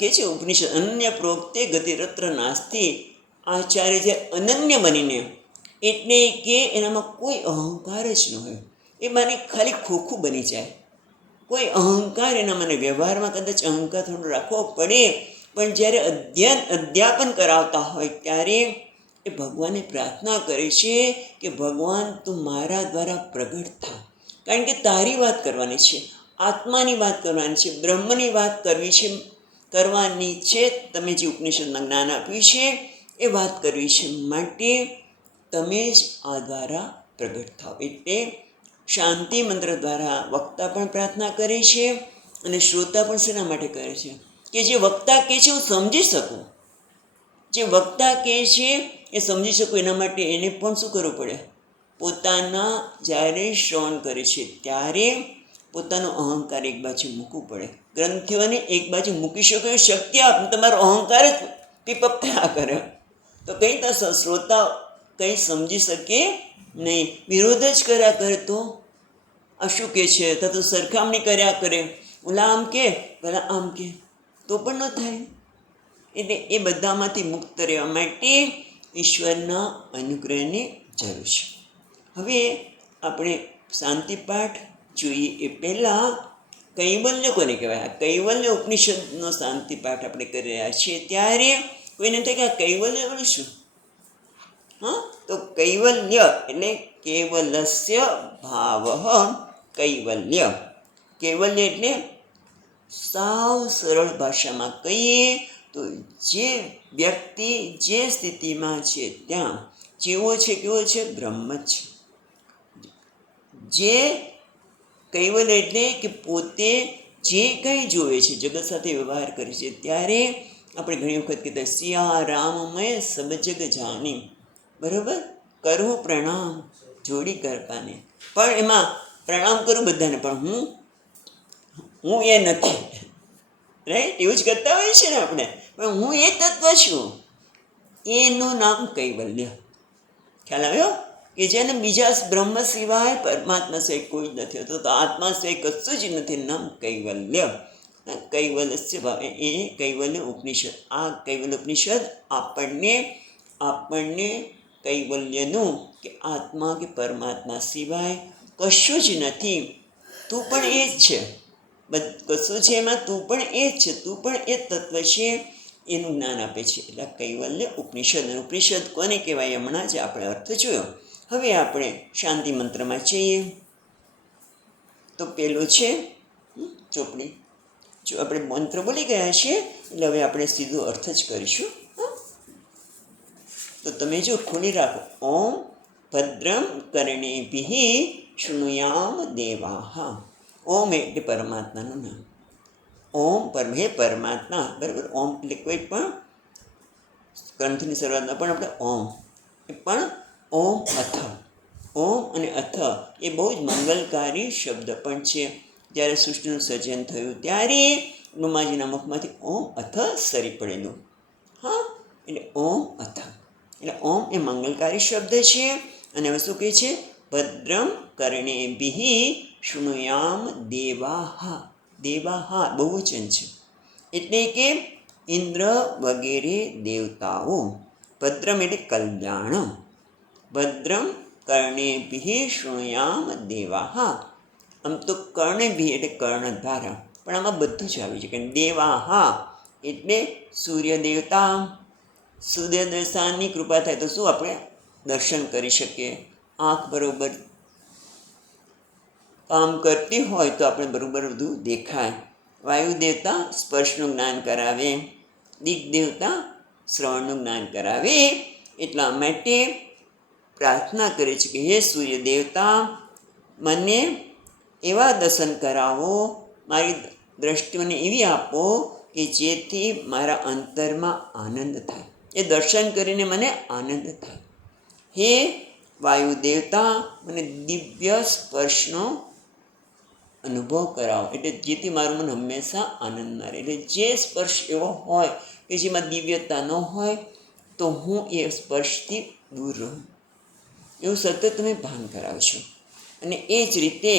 કહે છે ઉપનિષદ અનન્ય પ્રોક્તે ગતિરત્ર નાસ્તિ, આચાર્ય જે અનન્ય બનીને, એટલે કે એનામાં કોઈ અહંકાર જ ન હોય, એ મને ખાલી ખોખું બની જાય. કોઈ અહંકાર એના મને વ્યવહારમાં કદાચ અહંકાર થોડો રાખવો પડે, પણ જ્યારે અધ્યાપન કરાવતા હોય ત્યારે એ ભગવાનને પ્રાર્થના કરે છે કે ભગવાન તું મારા દ્વારા પ્રગટ થા. કારણ કે તારી વાત કરવાની છે, આત્માની વાત કરવાની છે, બ્રહ્મની વાત કરવાની છે. તમે જે ઉપનિષદમાં જ્ઞાન આપ્યું છે એ વાત કરવી છે, માટે તમે જ આ દ્વારા પ્રગટ થાઓ. એટલે શાંતિ મંત્ર દ્વારા વક્તા પણ પ્રાર્થના કરે છે અને શ્રોતા પણ શેના માટે કરે છે કે જે વક્તા કહે છે હું સમજી શકું, જે વક્તા કહે છે એ સમજી શકું. એના માટે એને પણ શું કરવું પડે? પોતાના જ્યારે શ્રવણ કરે છે ત્યારે પોતાનો અહંકાર એક બાજુ મૂકવું પડે. ગ્રંથિઓને એક બાજુ મૂકી શકો એ શક્તિ આપ, તમારો અહંકાર જ પીપપ થયા કરે તો કંઈ થશે? શ્રોતા કંઈ સમજી શકે નહીં, વિરોધ જ કર્યા કરે. તો આ શું કહે છે? તો સરખામણી કર્યા કરે, ઓલા આમ કે પેલા આમ કે, તો પણ ન થાય. એટલે એ બધામાંથી મુક્ત રહેવા માટે ઈશ્વરના અનુગ્રહની જરૂર છે. હવે આપણે શાંતિપાઠ જોઈએ એ પહેલાં કૈવલ્ય કોને કહેવાય? કૈવલ્ય ઉપનિષદનો શાંતિપાઠ આપણે કરી રહ્યા છીએ ત્યારે કોઈને થાય કે આ કૈવલ્ય એટલે શું? હા, તો કૈવલ્ય એટલે કેવલસ્ય ભાવ કૈવલ્ય. કૈવલ્ય એટલે સાવ સરળ ભાષામાં કહીએ તો જે વ્યક્તિ જે સ્થિતિમાં છે ત્યાં જેવો છે કેવો છે? બ્રહ્મ જ છે. જે કૈવલ્ય એટલે કે પોતે જે કંઈ જોવે છે, જગત સાથે વ્યવહાર કરે છે, ત્યારે આપણે ઘણી વખત કહેતા સિયા રામમય સબ જગ જાની, બરાબર, કરું પ્રણામ જોડી કરપાને. પણ એમાં પ્રણામ કરું બધાને, પણ હું એ નથી, રાઈટ? એવું જ કરતા હોઈએ છીએ ને આપણે, પણ હું એ તત્વ છું. એનું નામ કૈવલ્ય. ખ્યાલ આવ્યો? કે જેને બીજા બ્રહ્મ સિવાય, પરમાત્મા સિવાય કોઈ જ નથી હોતું, તો આત્મા સિવાય કશું જ નથી, નામ કૈવલ્ય. કૈવલ્ય ભાવે એ કૈવલ્ય ઉપનિષદ. આ કૈવલ્ય ઉપનિષદ આપણને કૈવલ્યનું, કે આત્મા કે પરમાત્મા સિવાય કશું જ નથી, તું પણ એ જ છે, કશું છે એમાં તું પણ એ જ છે, તું પણ એ તત્વ છે, એનું જ્ઞાન આપે છે. એટલે કૈવલ્ય ઉપનિષદ. ઉપનિષદ કોને કહેવાય? હમણાં જ આપણે અર્થ જોયો. હવે આપણે શાંતિ મંત્રમાં જઈએ. તો પેલો છે ચોપડી. જો આપણે મંત્ર બોલી ગયા છીએ એટલે હવે આપણે સીધો અર્થ જ કરીશું. તો તમે જો ખોલી રાખો. ઓમ ભદ્રમ કર્ણેભિઃ શૃણુયામ દેવાઃ. ઓમ એટલે પરમાત્માનું નામ. ઓમ હે પરમાત્મા, બરાબર. ઓમ એટલે કોઈ પણ ગ્રંથની શરૂઆતમાં પણ આપણે ઓમ, એ પણ ઓમ અથ. ઓમ અને અથ એ બહુ જ મંગલકારી શબ્દ પણ છે. જ્યારે સૃષ્ટિનું સર્જન થયું ત્યારે બ્રહ્માજીના મુખમાંથી ઓમ અથ સરી પડેલું. હા, એટલે ઓમ અથ. એટલે ઓમ એ મંગલકારી શબ્દ છે. અને હવે શું કહે છે? ભદ્રમ કર્ણેભિઃ શૃણુયામ દેવાઃ. દેવાઃ બહુવચન છે, એટલે કે ઇન્દ્ર વગેરે દેવતાઓ. ભદ્રમ એટલે કલ્યાણ. ભદ્રમ કર્ણેભિઃ શૃણુયામ દેવાઃ. આમ તો કર્ણેભિઃ એટલે કર્ણ દ્વારા, પણ આમાં બધું જ આવી છે. કે દેવાઃ એટલે સૂર્ય દેવતા. સૂર્ય દેવતાની કૃપા થાય તો શું આપણે દર્શન કરી શકીએ? આંખ બરોબર કામ કરતી હોય તો આપણે બરોબર બધું દેખાય. વાયુ દેવતા સ્પર્શનું જ્ઞાન કરાવે. દિગ દેવતા શ્રવણનું જ્ઞાન કરાવે. એટલા માટે પ્રાર્થના કરે છે કે હે સૂર્ય દેવતા, મને એવા દર્શન કરાવો, મારી દ્રષ્ટિઓને એવી આપો કે જેથી મારા અંતરમાં આનંદ થાય, એ દર્શન કરીને મને આનંદ થાય. હે વાયુ દેવતા, મને દિવ્ય સ્પર્શનો અનુભવ કરાવો, એટલે જેથી મારું મન હંમેશા આનંદમાં રહે. એટલે જે સ્પર્શ એવો હોય કે જેમાં દિવ્યતા ન હોય તો હું એ સ્પર્શથી દૂર રહું, એવું સતત તમે ભાન કરાવશો. અને એ જ રીતે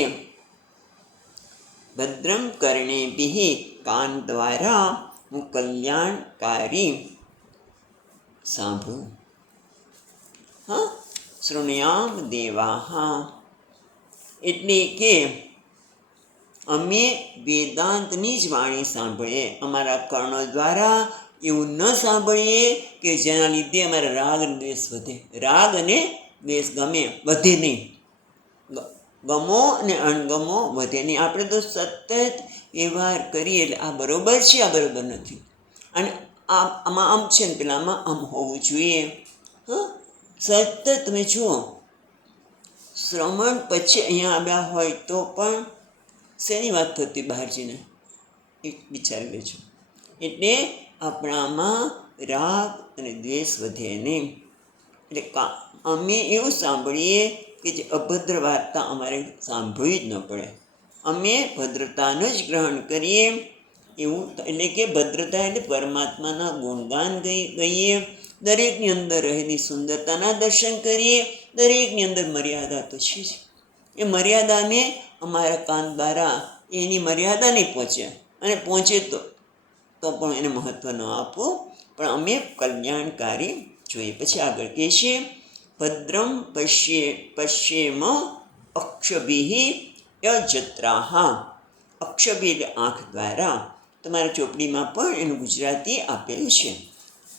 ભદ્રમ કર્ણેભિઃ, કાન દ્વારા હું કલ્યાણકારી સાંભળું. હા, શૃણુયામ દેવાઃ એટલે કે અમે વેદાંતની જ વાણી સાંભળીએ. અમારા કર્ણો દ્વારા એવું ન સાંભળીએ કે જેના લીધે અમારા રાગ અને દ્વેષ વધે. રાગ અને દ્વેષ ગમે, વધે નહીં. ગમો અને અણગમો વધે નહીં. આપણે તો સતત વ્યવહાર કરીએ એટલે આ બરાબર છે, આ બરાબર નથી, અને આમાં આમ છે ને પેલામાં આમ હોવું જોઈએ. હા, સતત તમે જુઓ, શ્રવણ પછી અહીંયા આવ્યા હોય તો પણ શેની વાત થતી બહાર જઈને એ વિચારી લેજો. એટલે આપણામાં રાગ અને દ્વેષ વધે નહીં. એટલે અમે એવું સાંભળીએ કે જે અભદ્ર વાર્તા અમારે સાંભળવી જ ન પડે. અમે ભદ્રતાનું જ ગ્રહણ કરીએ એવું. એટલે કે ભદ્રતા એટલે પરમાત્માના ગુણગાન ગઈએ, દરેકની અંદર રહેલી સુંદરતાના દર્શન કરીએ. દરેકની અંદર મર્યાદા તો છે જ. એ મર્યાદાને અમારા કાન દ્વારા એની મર્યાદા નહીં પહોંચે, અને પહોંચે તો પણ એને મહત્ત્વ ન આપવું, પણ અમે કલ્યાણકારી જોઈએ. પછી આગળ કહે છે ભદ્રમ પશ્યેમ અક્ષભિઃ યજત્રાઃ. અક્ષભિ એટલે આંખ દ્વારા. તમારા ચોપડીમાં પણ એનું ગુજરાતી આપેલું છે.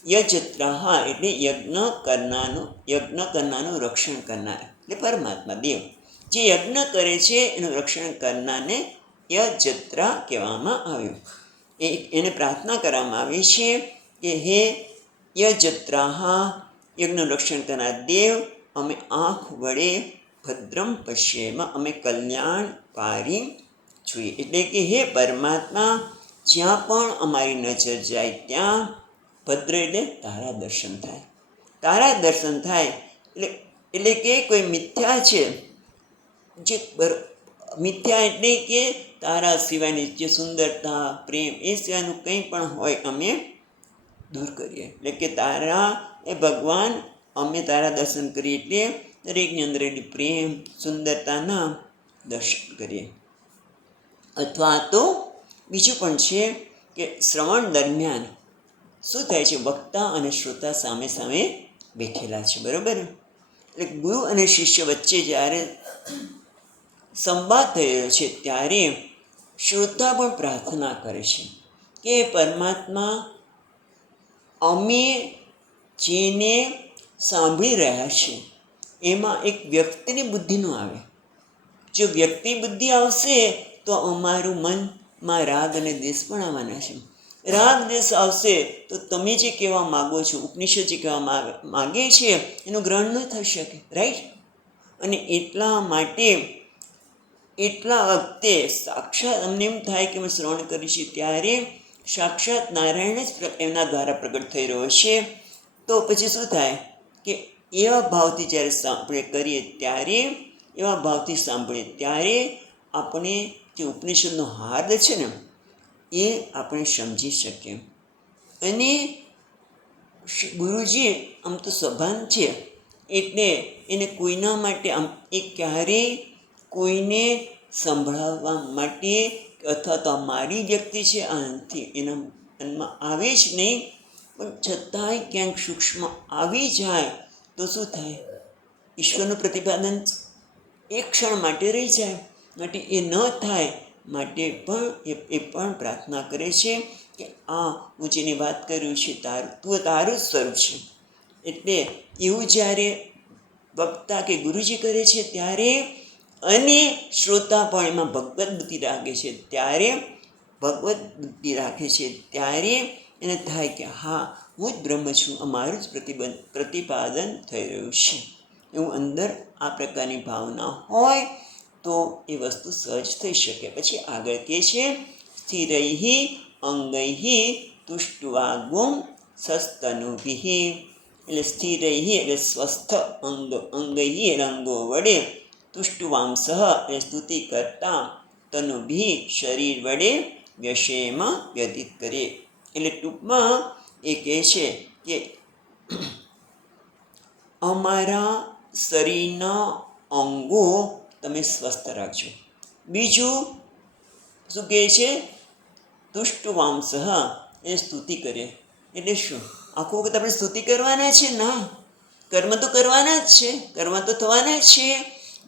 યજત્રાઃ એટલે યજ્ઞ કરનારનું રક્ષણ કરનાર, એટલે પરમાત્મા દેવ. જે યજ્ઞ કરે છે એનું રક્ષણ કરનારને યજત્રા કહેવામાં આવ્યું. એને પ્રાર્થના કરવામાં આવી છે કે હે યજત્રાહ, યજ્ઞનું રક્ષણ કરનાર દેવ, અમે આંખ વડે ભદ્રમ પશ્યેમ, અમે કલ્યાણકારી જોઈએ. એટલે કે હે પરમાત્મા, જ્યાં પણ અમારી નજર જાય ત્યાં ભદ્ર એટલે તારા દર્શન થાય. તારા દર્શન થાય એટલે કે કોઈ મિથ્યા છે, જે મિથ્યા એટલે કે તારા સિવાયની જે સુંદરતા, પ્રેમ એ સિવાયનું કંઈ પણ હોય અમે દૂર કરીએ. એટલે કે તારા એ ભગવાન, અમે તારા દર્શન કરીએ એટલે દરેકની અંદર એટલી પ્રેમ, સુંદરતાના દર્શન કરીએ. અથવા તો બીજું પણ છે કે શ્રવણ દરમિયાન શું થાય છે, વક્તા અને શ્રોતા સામે સામે બેઠેલા છે, બરાબર. એટલે ગુરુ અને શિષ્ય વચ્ચે જ્યારે સંવાદ થઈ રહ્યો છે ત્યારે શ્રોતા પણ પ્રાર્થના કરે છે કે પરમાત્મા, અમે જેને સાંભળી રહ્યા છીએ એમાં એક વ્યક્તિની બુદ્ધિ ન આવે. જો વ્યક્તિ બુદ્ધિ આવશે તો અમારું મનમાં રાગ અને દ્વેષ પણ આવવાના છે. રાગ દ્વેષ આવશે તો તમે જે કહેવા માગો છો, ઉપનિષદ જે કહેવા માગે છે એનું ગ્રહણ ન થઈ શકે, રાઈટ. અને એટલા માટે એટલા વખતે સાક્ષાત અમને એમ થાય કે અમે શ્રવણ કરીશું ત્યારે સાક્ષાત નારાયણ જ એમના દ્વારા પ્રગટ થઈ રહ્યો છે. તો પછી શું થાય કે એવા ભાવથી જ્યારે આપણે કરીએ ત્યારે, એવા ભાવથી સાંભળીએ ત્યારે આપણે જે ઉપનિષદનો હાર્દ છે ને એ આપણે સમજી શકીએ. અને ગુરુજી આમ તો સભાન છે એટલે એને કોઈના માટે આમ એ ક્યારેય કોઈને સંભળાવવા માટે અથવા તો મારી વ્યક્તિ છે આનાથી એના મનમાં આવે જ નહીં. પણ છતાંય ક્યાંક સૂક્ષ્મ આવી જાય તો શું થાય, ઈશ્વરનું પ્રતિપાદન એક ક્ષણ માટે રહી જાય. માટે એ ન થાય માટે પણ એ પણ પ્રાર્થના કરે છે કે આ હું જેની વાત કર્યું છે તું તારું જ સ્વરૂપ છે. એટલે એવું જ્યારે વક્તા કે ગુરુજી કરે છે ત્યારે, અને શ્રોતા પણ એમાં ભગવત બુદ્ધિ રાખે છે ત્યારે એને થાય કે હા, હું જ બ્રહ્મ છું, અમારું જ પ્રતિપાદન થઈ રહ્યું છે. એવું અંદર આ પ્રકારની ભાવના હોય તો એ વસ્તુ સહજ થઈ શકે. પછી આગળ કહે છે સ્થિરૈ અંગૈ તુષ્ટવાગુમ સસ્તનુભિ. એટલે સ્થિરૈ એટલે સ્વસ્થ અંગૈ અંગો વડે, તુષ્ટવાંસઃ એટલે સ્તુતિ કરતા, તનુભિ શરીર વડે, વ્યશેમાં વ્યતીત કરીએ. એટલે ટૂંકમાં એ કહે છે કે અમારા શરીરના અંગો તમે સ્વસ્થ રાખજો. બીજું શું કહે છે, તુષ્ટવાંસઃ એ સ્તુતિ કરે. એટલે શું, આખો વખત આપણે સ્તુતિ કરવાના છે? ના, કર્મ તો કરવાના જ છે, કર્મ તો થવાના જ છે.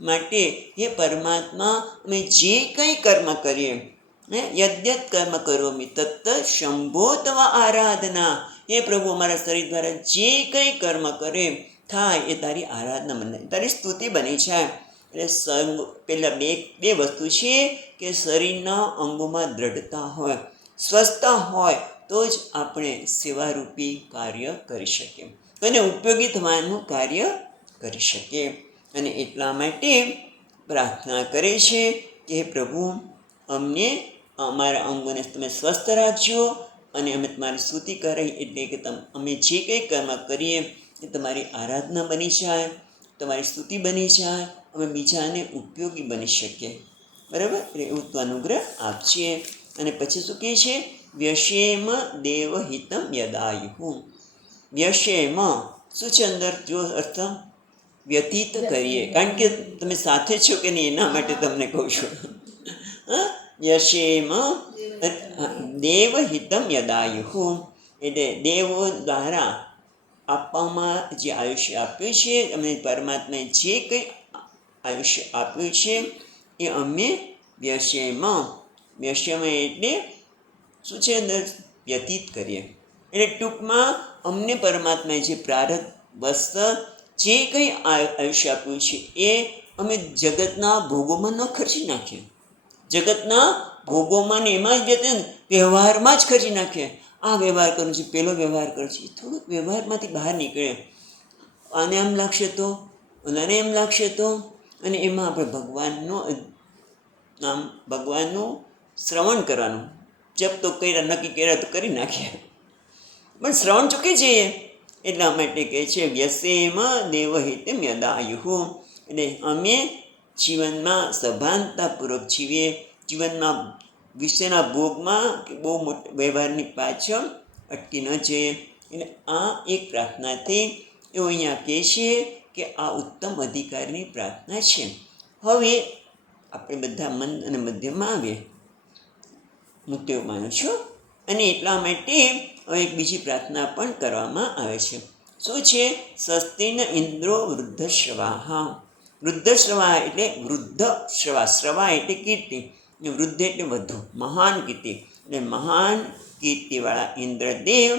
માટે હે પરમાત્મા, અમે જે કંઈ કર્મ કરીએ, યદ્યત કર્મ કરોમિ તત્ત શંભો તવ આરાધના. હે પ્રભુ, અમારા શરીર દ્વારા જે કંઈ કર્મ કરે થાય એ તારી આરાધના બને, તારી સ્તુતિ બની જાય. એટલે પહેલાં બે વસ્તુ છે કે શરીરના અંગોમાં દ્રઢતા હોય, સ્વસ્થતા હોય તો જ આપણે સેવારૂપી કાર્ય કરી શકીએ, અને ઉપયોગી થવાનું કાર્ય કરી શકીએ. અને એટલા માટે પ્રાર્થના કરે છે કે પ્રભુ, અમને અમારા અંગોને તમે સ્વસ્થ રાખજો, અને અમે તમારી સ્તુતિ કરી એટલે કે અમે જે કંઈ કર્મ કરીએ એ તમારી આરાધના બની જાય, તમારી સ્તુતિ બની જાય, અમે બીજાને ઉપયોગી બની શકીએ, બરાબર. એટલે એવું તો અનુગ્રહ આપીએ. અને પછી શું કહે છે, વ્યશેમ દેવહિતમ યદાયુ. વ્યશેમ શું છે અંદર જો અર્થ, વ્યતીત કરીએ, કારણ કે તમે સાથે છો કે નહીં એના માટે તમને કહું છું. વ્યશેમ દેવહિતમ યદાયુ એટલે દેવો દ્વારા આપવામાં જે આયુષ્ય આપ્યું છે, અમે પરમાત્માએ જે કંઈ આયુષ્ય આપ્યું છે એ અમે વ્યશેમ એટલે શું છે અંદર વ્યતીત કરીએ. એટલે ટૂંકમાં અમને પરમાત્માએ જે પ્રારબ્ધ વસ્ત જે કંઈ આયુષ્ય આપ્યું છે એ અમે જગતના ભોગોમાં ન ખર્ચી નાખીએ. જગતના ભોગોમાં ને એમાં જ જતે વ્યવહારમાં જ ખર્ચી નાખીએ. આ વ્યવહાર કરું છું, પેલો વ્યવહાર કરું છું, થોડુંક વ્યવહારમાંથી બહાર નીકળે. આને એમ લાગશે તો, ઓલાને એમ લાગશે તો, અને એમાં આપણે ભગવાનનું શ્રવણ કરવાનું. જપ તો કર્યા, નક્કી કર્યા તો કરી નાખીએ, પણ શ્રવણ ચૂકી જઈએ. એટલા માટે કહે છે વ્યસેમાં દેવહિતમ યદાયુઃ. એટલે અમે જીવનમાં સભાનતાપૂર્વક જીવીએ, જીવનમાં વિષયના ભોગમાં કે બહુ મોટા વ્યવહારની પાછળ અટકી ન જઈએ. એટલે આ એક પ્રાર્થનાથી એવું અહીંયા કહે છે કે આ ઉત્તમ અધિકારની પ્રાર્થના છે. હવે આપણે બધા મન અને મધ્યમાં આવીએ, હું તેવું માનું છું. અને એટલા માટે હવે એક બીજી પ્રાર્થના પણ કરવામાં આવે છે. શું છે? સ્વસ્તિન ઇન્દ્રો વૃદ્ધશ્રવાહ. વૃદ્ધશ્રવાહ એટલે વૃદ્ધ શ્રવા, શ્રવા એટલે કીર્તિ, ને વૃદ્ધ એટલે વધુ, મહાન કીર્તિ. એટલે મહાન કીર્તિવાળા ઇન્દ્રદેવ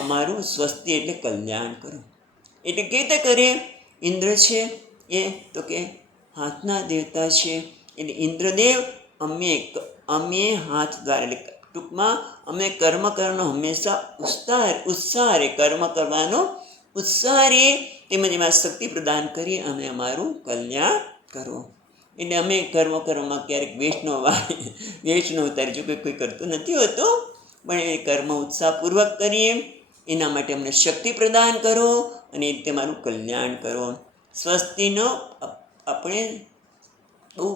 અમારું સ્વસ્તિ એટલે કલ્યાણ કરો. એટલે કેવી રીતે કરીએ? ઇન્દ્ર છે એ તો કે હાથના દેવતા છે. એટલે ઇન્દ્રદેવ અમે હાથ દ્વારા, એટલે ટૂંકમાં અમે કર્મ કરવાનો હંમેશા ઉત્સાહ કર્મ કરવાનો ઉત્સાહ રે, તેમજ એમાં શક્તિ પ્રદાન કરી અમે અમારું કલ્યાણ કરો. એટલે અમે કર્મ કરવામાં ક્યારેક વૈષ્ણવ ઉતારી, જો કોઈ કરતું નથી હોતું, પણ એ કર્મ ઉત્સાહપૂર્વક કરીએ. એના માટે અમને શક્તિ પ્રદાન કરો અને એ તમારું કલ્યાણ કરો. સ્વસ્તિનો આપણે બહુ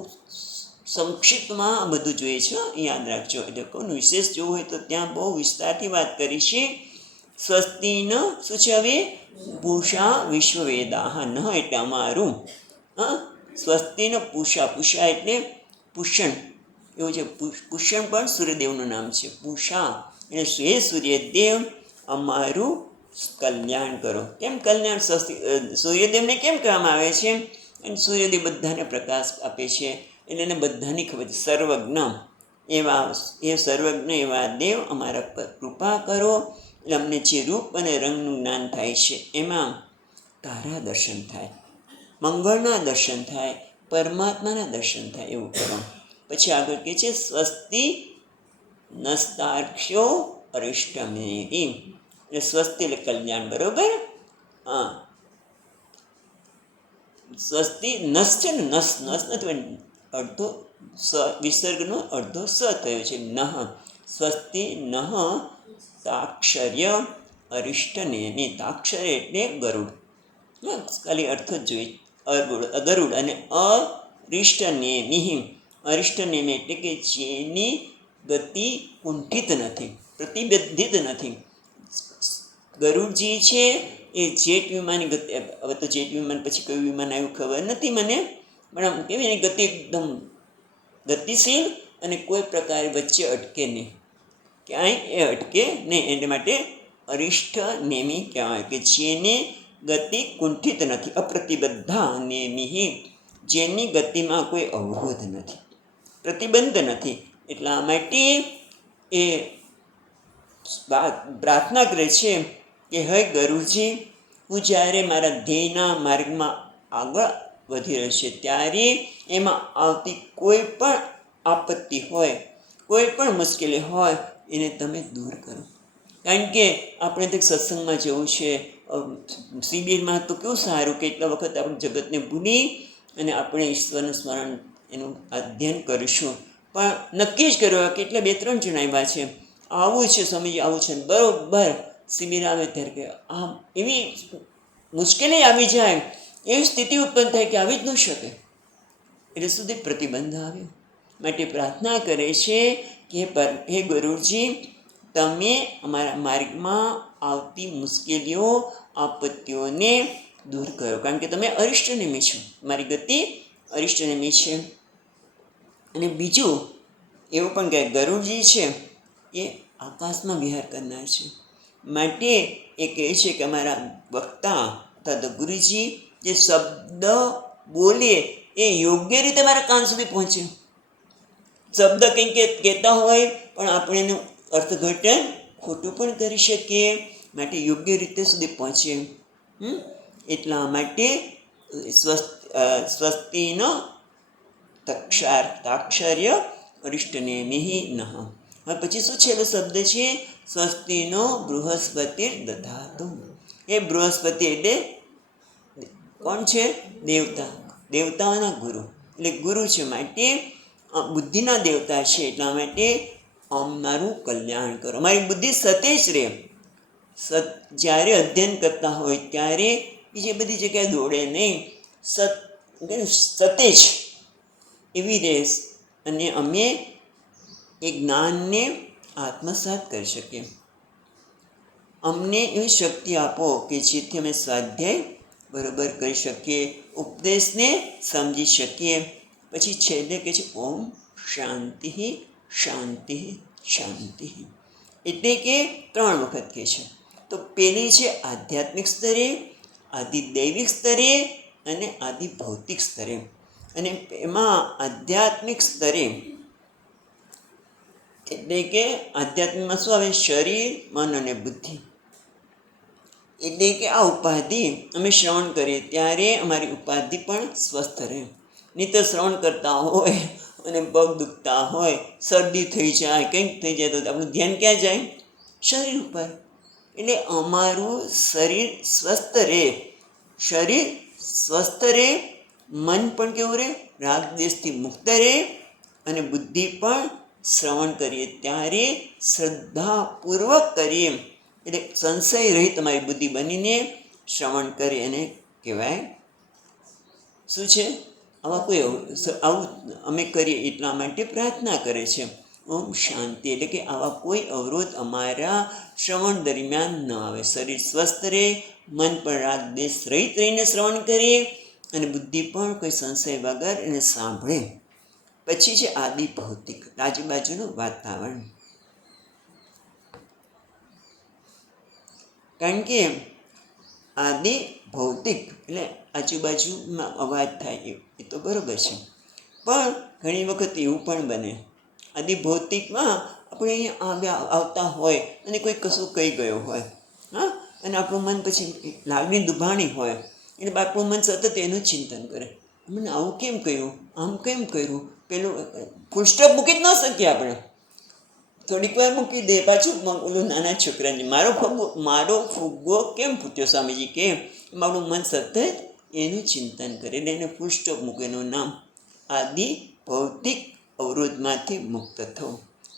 સંક્ષિપ્તમાં આ બધું જોઈએ છે, યાદ રાખજો. એટલે કોઈનું વિશેષ જોવું હોય તો ત્યાં બહુ વિસ્તારથી વાત કરી છે. સ્વસ્તિન શું છે? હવે પૂષા વિશ્વવેદાહ ન એટલે અમારું. સ્વસ્તિન પૂષા એટલે પુષણ, એવું છે. પુષણ પણ સૂર્યદેવનું નામ છે. પૂષા એટલે હે સૂર્યદેવ અમારું કલ્યાણ કરો. કેમ કલ્યાણ? સૂર્યદેવને કેમ કહેવામાં આવે છે? અને સૂર્યદેવ બધાને પ્રકાશ આપે છે, એટલે એને બધાની ખબર છે. સર્વજ્ઞ એ સર્વજ્ઞ એવા દેવ અમારા પર કૃપા કરો. એટલે અમને જે રૂપ અને રંગનું જ્ઞાન થાય છે એમાં તારા દર્શન થાય, મંગળના દર્શન થાય, પરમાત્માના દર્શન થાય, એવું કરો. પછી આગળ કહે છે સ્વસ્તિ નસ્તાર્ક્ષ્યો અરિષ્ટમે. એટલે સ્વસ્તિ એટલે કલ્યાણ, બરોબર. હા, સ્વસ્તિ નસ છે ને, નસ નથી, અડધો વિસર્ગનો અડધો સ થયો છે. નહ સ્વસ્તિ નહ તાક્ષર્ય અરિષ્ટનેમિ. તાક્ષર્ય એટલે ગરુડ, ખાલી અર્થ જ જોઈએ. ગરુડ અને અરિષ્ટનેમિ. અરિષ્ટનેમિ એટલે કે જેની ગતિ કુંઠિત નથી, પ્રતિબંધિત નથી. ગરુડજી છે એ જેટ વિમાનની ગતિ, હવે તો જેટ વિમાન પછી કયું વિમાન આવ્યું ખબર નથી મને, પણ આમ કેવી એની ગતિ એકદમ ગતિશીલ અને કોઈ પ્રકારે વચ્ચે અટકે નહીં, ક્યાંય એ અટકે નહીં. એટલે માટે અરિષ્ટ નેમી કહેવાય કે જેની ગતિ કુંઠિત નથી. અપ્રતિબદ્ધા નેમિ, જેની ગતિમાં કોઈ અવરોધ નથી, પ્રતિબંધ નથી. એટલા માટે એ પ્રાર્થના કરે છે કે હે ગરુડજી, હું જ્યારે મારા ધ્યેયના માર્ગમાં આગળ વધી રહ્યો છે ત્યારે એમાં આવતી કોઈ પણ આપત્તિ હોય, કોઈ પણ મુશ્કેલી હોય, એને તમે દૂર કરો. કારણ કે આપણે તો સત્સંગમાં જવું છે, શિબિરમાં તો કેવું સારું કે એટલા વખત આપણે જગતને ભૂલી અને આપણે ઈશ્વરનું સ્મરણ એનું અધ્યયન કરીશું. પણ નક્કી જ કર્યું કે એટલે 2-3 જણ આવ્યા છે, આવું છે સ્વામીજી, આવું છે. બરાબર શિબિર આવે ત્યારે કે આમ એવી મુશ્કેલી આવી જાય, એવી સ્થિતિ ઉત્પન્ન થાય કે આવી જ ન શકે. એટલે સુધી પ્રતિબંધ આવ્યો. માટે પ્રાર્થના કરે છે કે હે ગરુડજી, તમે અમારા માર્ગમાં આવતી મુશ્કેલીઓ, આપત્તિઓને દૂર કરો. કારણ કે તમે અરિષ્ટનેમી છો, મારી ગતિ અરિષ્ટનેમી છે. અને બીજું એવું પણ કહે, ગરુડજી છે એ આકાશમાં વિહાર કરનાર છે. માટે એ કહે છે કે અમારા વક્તા અથવા તો ગુરુજી જે શબ્દ બોલે એ યોગ્ય રીતે મારા કાન સુધી પહોંચે. શબ્દ કંઈક કહેતા હોય પણ આપણે એનું અર્થઘટન ખોટું પણ કરી શકીએ. માટે યોગ્ય રીતે સુધી પહોંચે. એટલા માટે સ્વસ્તિનો તાક્ષર્ય અરિષ્ટનેમિ નઃ. હવે પછી શું છેલ્લો શબ્દ છે? સ્વસ્તિનો બૃહસ્પતિર દધાતુ. એ બૃહસ્પતિ એટલે કોણ છે? દેવતા, દેવતાઓના ગુરુ, એટલે ગુરુ છે. માટે બુદ્ધિના દેવતા છે, એટલા માટે અમારું કલ્યાણ કરો, અમારી બુદ્ધિ સતેજ રહે. જ્યારે અધ્યયન કરતા હોય ત્યારે બીજી બધી જગ્યાએ દોડે નહીં, સતેજ એવી રહે, અને અમે એ જ્ઞાનને આત્મસાત કરી શકીએ. અમને એવી શક્તિ આપો કે જેથી અમે સ્વાધ્યાય બરોબર કરી શકીએ, ઉપદેશને સમજી શકીએ. પછી છેલ્લે કહે છે ઓમ શાંતિ શાંતિ શાંતિ, એટલે કે 3 વખત કહે છે. તો પેલી છે આધ્યાત્મિક સ્તરે, આદિદૈવિક સ્તરે અને આદિ ભૌતિક સ્તરે. અને એમાં આધ્યાત્મિક સ્તરે એટલે કે આધ્યાત્મિકમાં શું આવે? શરીર, મન અને બુદ્ધિ. એટલે કે આ ઉપાધિ અમે શ્રવણ કરીએ ત્યારે અમારી ઉપાધિ પણ સ્વસ્થ રહે. નહીં તો શ્રવણ કરતા હોય અને પગ દુખતા હોય, શરદી થઈ જાય, કંઈક થઈ જાય તો આપણું ધ્યાન ક્યાં જાય? શરીર ઉપર. એટલે અમારું શરીર સ્વસ્થ રહે, શરીર સ્વસ્થ રહે, મન પણ કેવું રહે? રાગ દ્વેષથી મુક્ત રહે, અને બુદ્ધિ પણ શ્રવણ કરીએ ત્યારે શ્રદ્ધાપૂર્વક કરીએ, એટલે સંશય રહી તમારી બુદ્ધિ બનીને શ્રવણ કરે. એને કહેવાય શું છે? આવા કોઈ આવું અમે કરીએ એટલા માટે પ્રાર્થના કરે છે ઓમ શાંતિ, એટલે કે આવા કોઈ અવરોધ અમારા શ્રવણ દરમિયાન ન આવે. શરીર સ્વસ્થ રહે, મન પણ રાગ દ્વેષ રહિત રહીને શ્રવણ કરીએ, અને બુદ્ધિ પણ કોઈ સંશય વગર એને સાંભળે. પછી છે આદિ ભૌતિક, આજુબાજુનું વાતાવરણ. કારણ કે આદિ ભૌતિક એટલે આજુબાજુમાં અવાજ થાય એ તો બરાબર છે, પણ ઘણી વખત એવું પણ બને આદિ ભૌતિકમાં આપણે અહીંયા આવતા હોય અને કોઈ કશું કહી ગયો હોય, હા, અને આપણું મન પછી લાગણી દુભાણી હોય, એટલે આપણું મન સતત એનું ચિંતન કરે. મને આવું કેમ કહ્યું, આમ કેમ કર્યું, પેલું ફૂલ સ્ટોપ મૂકી જ ન શકીએ આપણે. થોડીક વાર મૂકી દે, પાછું ઓલું નાના છોકરાને મારો ફુગ્ગો કેમ ફૂટ્યો, સ્વામીજી કે મારું મન સતત એનું ચિંતન કરે, એટલે એને ફૂલ સ્ટોપ મૂકે. એનું નામ આદિ ભૌતિક અવરોધમાંથી મુક્ત થવું.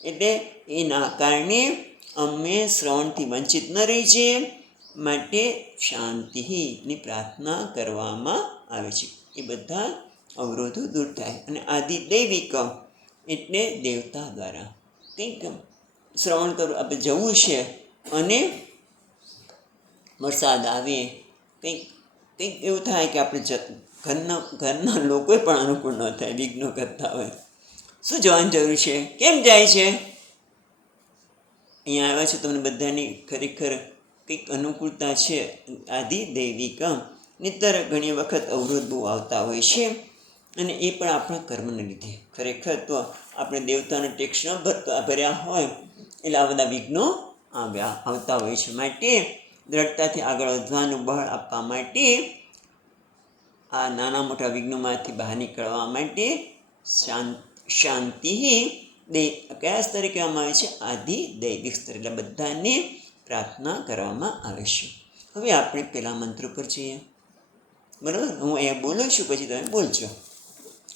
એટલે એના કારણે અમે શ્રવણથી વંચિત ન રહી છીએ, માટે શાંતિની પ્રાર્થના કરવામાં આવે છે. એ બધા અવરોધો દૂર થાય. અને આદિ દૈવિક એટલે દેવતા દ્વારા કંઈક શ્રવણ કરવું, આપણે જવું છે અને વરસાદ આવે, કંઈક એવું થાય કે આપણે ઘરના લોકોએ પણ અનુકૂળ ન થાય, વિઘ્નો કરતા હોય. શું જવાની જરૂર છે? કેમ જાય છે? અહીંયા આવ્યા છે તમને બધાની ખરેખર કંઈક અનુકૂળતા છે. આદિ દૈવિક નહીંતર ઘણી વખત અવરોધ બહુ આવતા હોય છે, અને એ પણ આપણા કર્મને લીધે. ખરેખર તો આપણે દેવતાનો ટેક્સ ન ભર્યા હોય એટલે આ બધા વિઘ્નો આવતા હોય છે. માટે દ્રઢતાથી આગળ વધવાનું બળ આપવા માટે, આ નાના મોટા વિઘ્નોમાંથી બહાર નીકળવા માટે શાંતિ કયા સ્તરે કહેવામાં આવે છે? આદિ દૈવિક સ્તરે. એટલે બધાને પ્રાર્થના કરવામાં આવે છે. હવે આપણે પહેલા મંત્ર પર જઈએ, બરાબર? હું અહીંયા બોલું છું, પછી તમે બોલજો.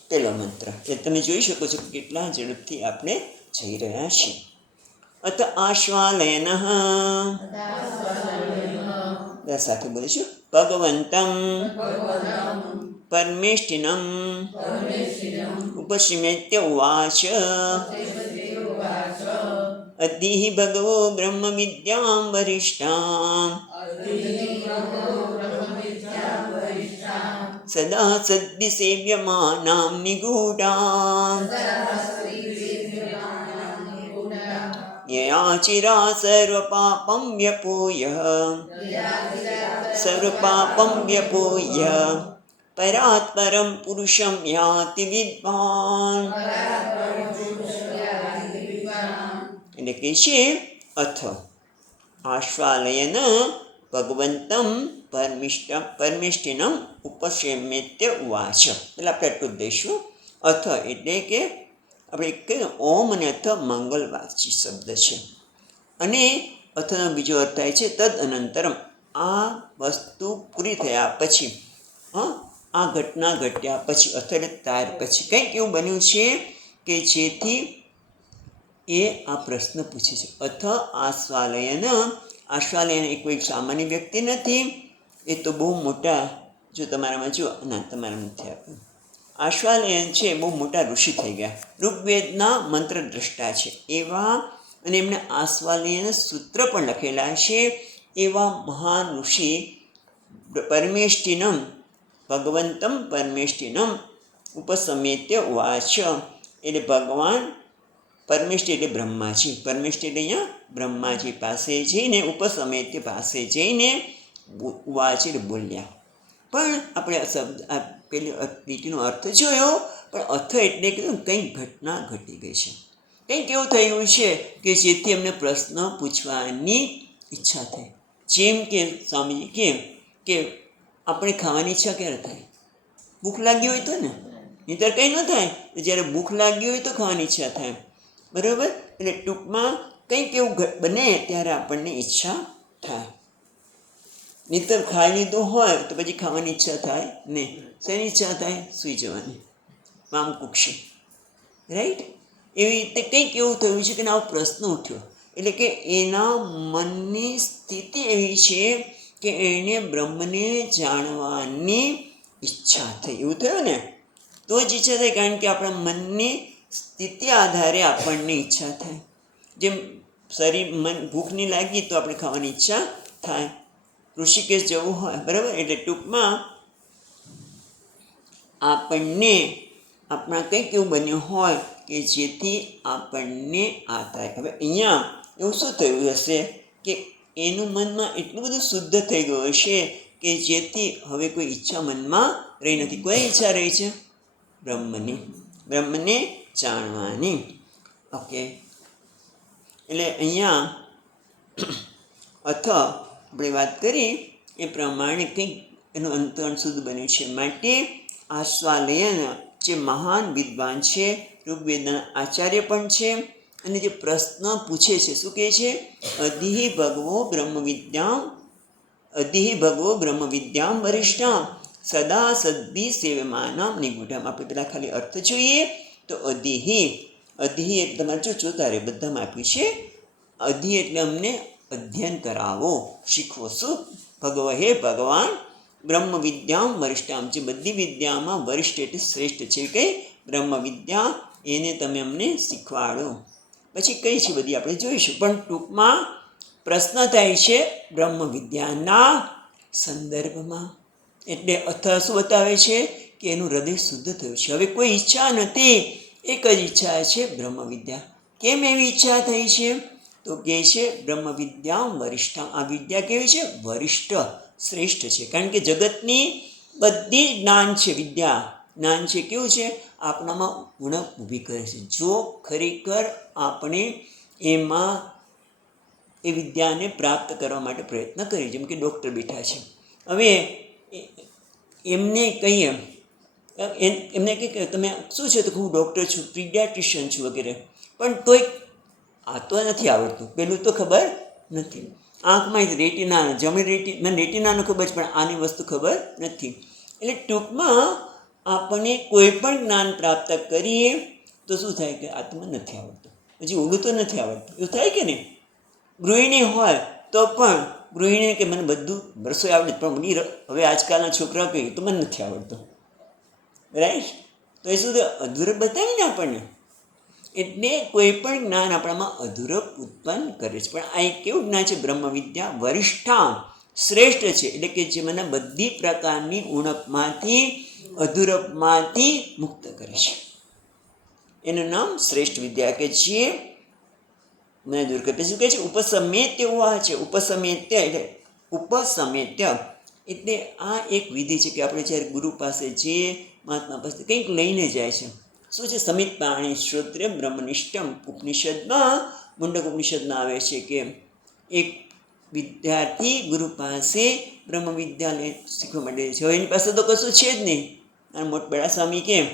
પહેલો મંત્ર એ તમે જોઈ શકો છો કેટલા ઝડપથી આપણે જઈ રહ્યા છીએ. અત આશ્વાલયન, સાથે બોલીશું. ભગવંતમ પરમેષ્ઠિનમ ઉપસિમેત્ય ઉવાચ અદ્ધિ ભગવો બ્રહ્મ વિદ્યામ વરિષ્ઠામ સદા સદ્દિ સેવ્યમાનામ નિગૂઢામ યયા ચિરા સર્વપાપમ વ્યપૂય પરાત્પરમ પુરુષમ યાતિ વિદ્વાન. એટલે કે છે અથ આશ્વાલયન ભગવંતમ પરમિષ્ટિનમ ઉપસેમ્યત્ય ઉવાચ. એટલે આપણે એટલું જ દઈશું. અથ એટલે કે આપણે કહીએ ઓમ અને અથ મંગલવાચી શબ્દ છે. અને અથનો બીજો અર્થ થાય છે તદ અનંતરમ, આ વસ્તુ પૂરી થયા પછી, આ ઘટના ઘટ્યા પછી, અથ એટલે ત્યાર પછી કંઈક એવું બન્યું છે કે જેથી એ આ પ્રશ્ન પૂછે છે. અથ આસ્વાલયન, આશ્વાલયન એ કોઈ સામાન્ય વ્યક્તિ નથી, એ તો બહુ મોટા, જો તમારામાં જો ના તમારા નથી આપ્યું, આશ્વાલયન છે બહુ મોટા ઋષિ થઈ ગયા, ઋગ્વેદના મંત્ર દ્રષ્ટા છે એવા, અને એમને આસ્વાલયન સૂત્ર પણ લખેલા છે એવા મહાન ઋષિ પરમેષ્ટિનમ, ભગવંતમ પરમેષ્ટિનમ ઉપસમ્યત્ય ઉવાચ. એટલે ભગવાન પરમેષ્ટિ એટલે બ્રહ્માજી, પરમેષ્ટિ એટલે અહીંયા બ્રહ્માજી પાસે જઈને, ઉપસમ્યત્ય પાસે જઈને ઉવાચ એટલે બોલ્યા. પણ આપણે આ શબ્દ આ પેલી લીટીનો અર્થ જોયો, પણ અર્થ એટલે કે કંઈક ઘટના ઘટી ગઈ છે, કંઈક એવું થયું છે કે જેથી એમને પ્રશ્ન પૂછવાની ઈચ્છા થઈ. જેમ કે સ્વામીજી કે આપણે ખાવાની ઈચ્છા ક્યારે થાય? ભૂખ લાગી હોય તો ને, નહીંતર કંઈ ન થાય. જ્યારે ભૂખ લાગી હોય તો ખાવાની ઈચ્છા થાય, બરાબર. એટલે ટૂંકમાં કંઈક એવું બને ત્યારે આપણને ઈચ્છા થાય, નહીંતર ખાઈ લીધું હોય તો પછી ખાવાની ઈચ્છા થાય નહીં. શેની ઈચ્છા થાય? સૂઈ જવાની, વામ કુક્ષી, રાઈટ. એવી રીતે કંઈક એવું થયું છે કે આવો પ્રશ્ન ઉઠ્યો, એટલે કે એના મનની સ્થિતિ એવી છે કે એને બ્રહ્મને જાણવાની ઈચ્છા થઈ. એવું થયું ને તો જ ઈચ્છા થાય, કારણ કે આપણા મનની સ્થિતિ આધારે આપણને ઈચ્છા થાય. જેમ શરીર મન ભૂખની લાગી તો આપણે ખાવાની ઈચ્છા થાય, ઋષિકેશ જવું હોય, બરાબર. એટલે ટૂંકમાં આપણને આપણા કંઈક એવું બન્યું હોય કે જેથી આપણને આ થાય. હવે અહીંયા એવું શું થયું હશે કે એનું મનમાં એટલું બધું શુદ્ધ થઈ ગયું હશે કે જેથી હવે કોઈ ઈચ્છા મનમાં રહી નથી. કોઈ ઈચ્છા રહી છે? બ્રહ્મને જાણવાની. ઓકે, એટલે અહીંયા અથ આપણે વાત કરી એ પ્રમાણે કંઈક એનું અંતરણ શુદ્ધ બન્યું છે. માટે આસ્વાલયન જે મહાન વિદ્વાન છે, ઋગ્વેદના આચાર્ય પણ છે, અને જે પ્રશ્ન પૂછે છે, શું કહે છે? અધિ ભગવો બ્રહ્મ વિદ્યામ વરિષ્ઠામ સદા સદ્ભિ સેવ્યમાનામ નિગૂઢામ. આપણે પેલા ખાલી અર્થ જોઈએ તો અધિ એટલે તમારે જો જોતા રહે, બધામાં આપ્યું છે. અધિ એટલે અમને અધ્યયન કરાવો, શીખવો. શું? હે ભગવાન, બ્રહ્મ વિદ્યામ વરિષ્ઠામ, જે બધી વિદ્યામાં વરિષ્ઠ એટલે શ્રેષ્ઠ છે, કઈ બ્રહ્મ વિદ્યા, એને તમે અમને શીખવાડો. પછી કઈ છે બધી આપણે જોઈશું, પણ ટૂંકમાં પ્રશ્ન થાય છે બ્રહ્મ વિદ્યાના સંદર્ભમાં. એટલે અર્થ શું બતાવે છે કે એનું હૃદય શુદ્ધ થયું છે. હવે કોઈ ઈચ્છા નથી, એક જ ઈચ્છા છે બ્રહ્મ વિદ્યા. કેમ એવી ઈચ્છા થઈ છે? તો કહે છે બ્રહ્મ વિદ્યા વરિષ્ઠ. આ વિદ્યા કેવી છે? વરિષ્ઠ, શ્રેષ્ઠ છે. કારણ કે જગતની બધી જ્ઞાન છે, વિદ્યા જ્ઞાન છે, કેવું છે? આપણામાં ઉણપ ઊભી કરે છે. જો ખરેખર આપણે એમાં એ વિદ્યાને પ્રાપ્ત કરવા માટે પ્રયત્ન કરીએ, જેમ કે ડૉક્ટર બેઠા છે, હવે એમને કહીએ, એમને કહે કે તમે શું છે? તો હું ડૉક્ટર છું, પીડિયાટ્રિશિયન છું વગેરે, પણ તોય આ તો નથી આવડતું, પેલું તો ખબર નથી. આંખમાં રેટિના, જમણી મને રેટિનાનું ખબર છે, પણ આની વસ્તુ ખબર નથી. એટલે ટૂંકમાં આપણને કોઈ પણ જ્ઞાન પ્રાપ્ત કરીએ તો શું થાય કે આ તો મને નથી આવડતું, હજી ઓલું તો નથી આવડતું, એવું થાય કે નહીં? ગૃહિણી હોય તો પણ ગૃહિણીને કે મને બધું રસોઈ આવડે, પણ હવે આજકાલના છોકરાઓ કહે તો મને નથી આવડતું, રાઈટ. તો એ શું અધૂરપ બતાવે ને આપણને. એટલે કોઈ પણ જ્ઞાન આપણામાં અધૂરપ ઉત્પન્ન કરે છે. પણ આ એક કેવું જ્ઞાન છે? બ્રહ્મ વિદ્યા વરિષ્ઠા, શ્રેષ્ઠ છે. એટલે કે જે મને બધી પ્રકારની ઉણપમાંથી, અધૂરપમાંથી મુક્ત કરે છે. એનું નામ શ્રેષ્ઠ વિદ્યા, કે જે મને દૂર કરે. શું કહે છે? ઉપસમ્યત્ય ઉવા છે. ઉપસમ્યત્ય એટલે આ એક વિધિ છે કે આપણે જ્યારે ગુરુ પાસે જઈએ, મહાત્મા પાસે કંઈક લઈને જાય છે. શું છે? સમિત પાણી શ્રોત્રિય બ્રહ્મનિષ્ઠમ. ઉપનિષદમાં મુંડક ઉપનિષદમાં આવે છે કે એક વિદ્યાર્થી ગુરુ પાસે બ્રહ્મ વિદ્યા શીખવા માટે છે. હવે એની પાસે તો કશું છે જ નહીં. અને મોટબેડા સ્વામી કેમ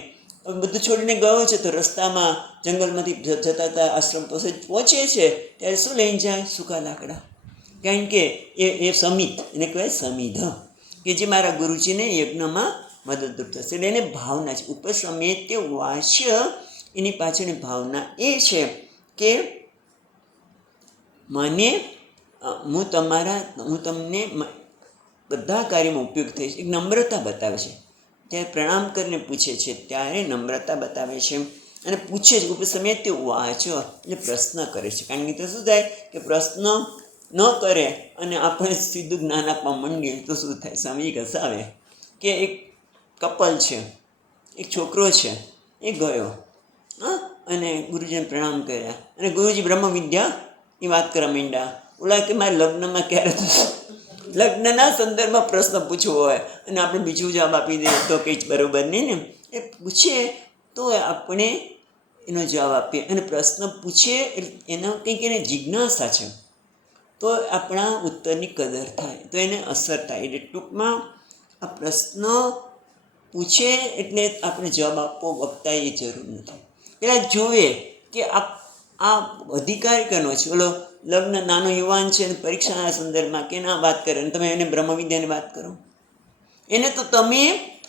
બધું છોડીને ગયો છે, તો રસ્તામાં જંગલમાંથી જતા હતા આશ્રમ પાસે પહોંચે છે ત્યારે શું લઈને જાય? સૂકા લાકડા. કારણ કે એ સમિત, એને કહેવાય સમિધ, કે જે મારા ગુરુજીને યજ્ઞમાં મદદરૂપ થશે. એટલે એને ભાવના છે. ઉપસમેત્ય વાચ્ય, એની પાછળની ભાવના એ છે કે મને હું તમને બધા કાર્યમાં ઉપયોગ થઈશ. એક નમ્રતા બતાવે છે. ત્યારે પ્રણામ કરીને પૂછે છે ત્યારે નમ્રતા બતાવે છે અને પૂછે છે. ઉપસમેત્ય વાચ્ય એટલે પ્રશ્ન કરે છે. કારણ કે તો શું થાય કે પ્રશ્ન ન કરે અને આપણે સીધું જ્ઞાન આપવા માંડીએ તો શું થાય? સ્વામી ઘસાવે કે એક કપલ છે, એક છોકરો છે, એ ગયો અને ગુરુજીને પ્રણામ કર્યા અને ગુરુજી બ્રહ્મ વિદ્યા એ વાત કરવા માંડ્યા. ઓલા કે મારે લગ્નમાં ક્યારે થશે? લગ્નના સંદર્ભમાં પ્રશ્ન પૂછવો હોય અને આપણે બીજું જવાબ આપી દઈએ તો કંઈ જ બરાબર નહીં ને. એ પૂછે તો આપણે એનો જવાબ આપીએ, અને પ્રશ્ન પૂછે એનો કંઈક એને જિજ્ઞાસા છે તો આપણા ઉત્તરની કદર થાય, તો એને અસર થાય. એટલે ટૂંકમાં આ પ્રશ્ન પૂછે એટલે આપણે જવાબ આપવો વખતા એ જરૂર નથી. પેલા જોવે કે આ અધિકાર કરનો છે. ઓલો લગ્ન નાનો યુવાન છે અને પરીક્ષાના સંદર્ભમાં કે ના વાત કરે અને તમે એને બ્રહ્મવિદ્યાની વાત કરો. એને તો તમે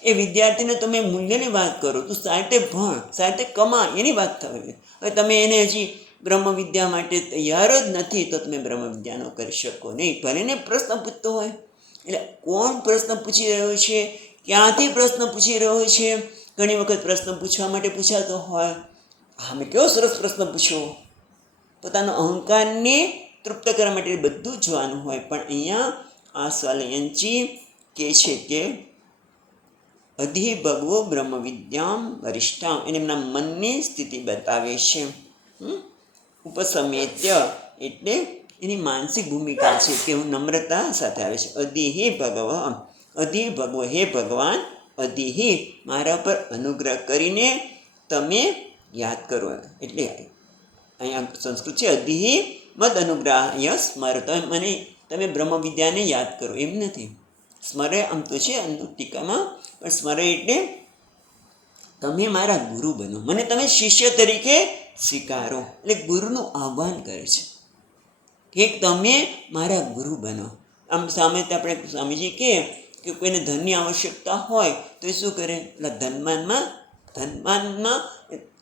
એ વિદ્યાર્થીને તમે મૂલ્યની વાત કરો, તું સાથે ભણ, સાથે કમા, એની વાત થવી. હવે તમે એને હજી બ્રહ્મવિદ્યા માટે તૈયાર જ નથી તો તમે બ્રહ્મવિદ્યા ન કરી શકો નહીં. ભલે ને પ્રશ્ન પૂછતો હોય. એટલે કોણ પ્રશ્ન પૂછી રહ્યો છે, ક્યાંથી પ્રશ્ન પૂછી રહ્યો છે? ઘણી વખત પ્રશ્ન પૂછવા માટે પૂછાતો હોય. મેં કેવો સરસ પ્રશ્ન પૂછ્યો, પોતાનો અહંકારને તૃપ્ત કરવા માટે બધું જ જોવાનું હોય. પણ અહીંયા આ સ્વાલયંચી કહે છે કે અધિભગવો બ્રહ્મ વિદ્યામ વરિષ્ઠામ, એને એમના મનની સ્થિતિ બતાવે છે. ઉપસમેત્ય એટલે એની માનસિક ભૂમિકા છે કે હું નમ્રતા સાથે આવે છે. અધિ ભગવ, હે ભગવાન, અધિ મારા પર અનુગ્રહ કરીને તમે યાદ કરો. એટલે અહીંયા સંસ્કૃત છે અધિ મદ અનુગ્રહ સ્મર, તમે બ્રહ્મ વિદ્યાને યાદ કરો. એમ નથી, સ્મરે આમ તો છે ટીકામાં, પણ સ્મરે એટલે તમે મારા ગુરુ બનો, મને તમે શિષ્ય તરીકે સ્વીકારો. એટલે ગુરુનું આહ્વાન કરે છે કે તમે મારા ગુરુ બનો. આમ સામે આપણે સ્વામીજી કે કોઈને ધનની આવશ્યકતા હોય તો એ શું કરે? એટલે ધનવાનમાં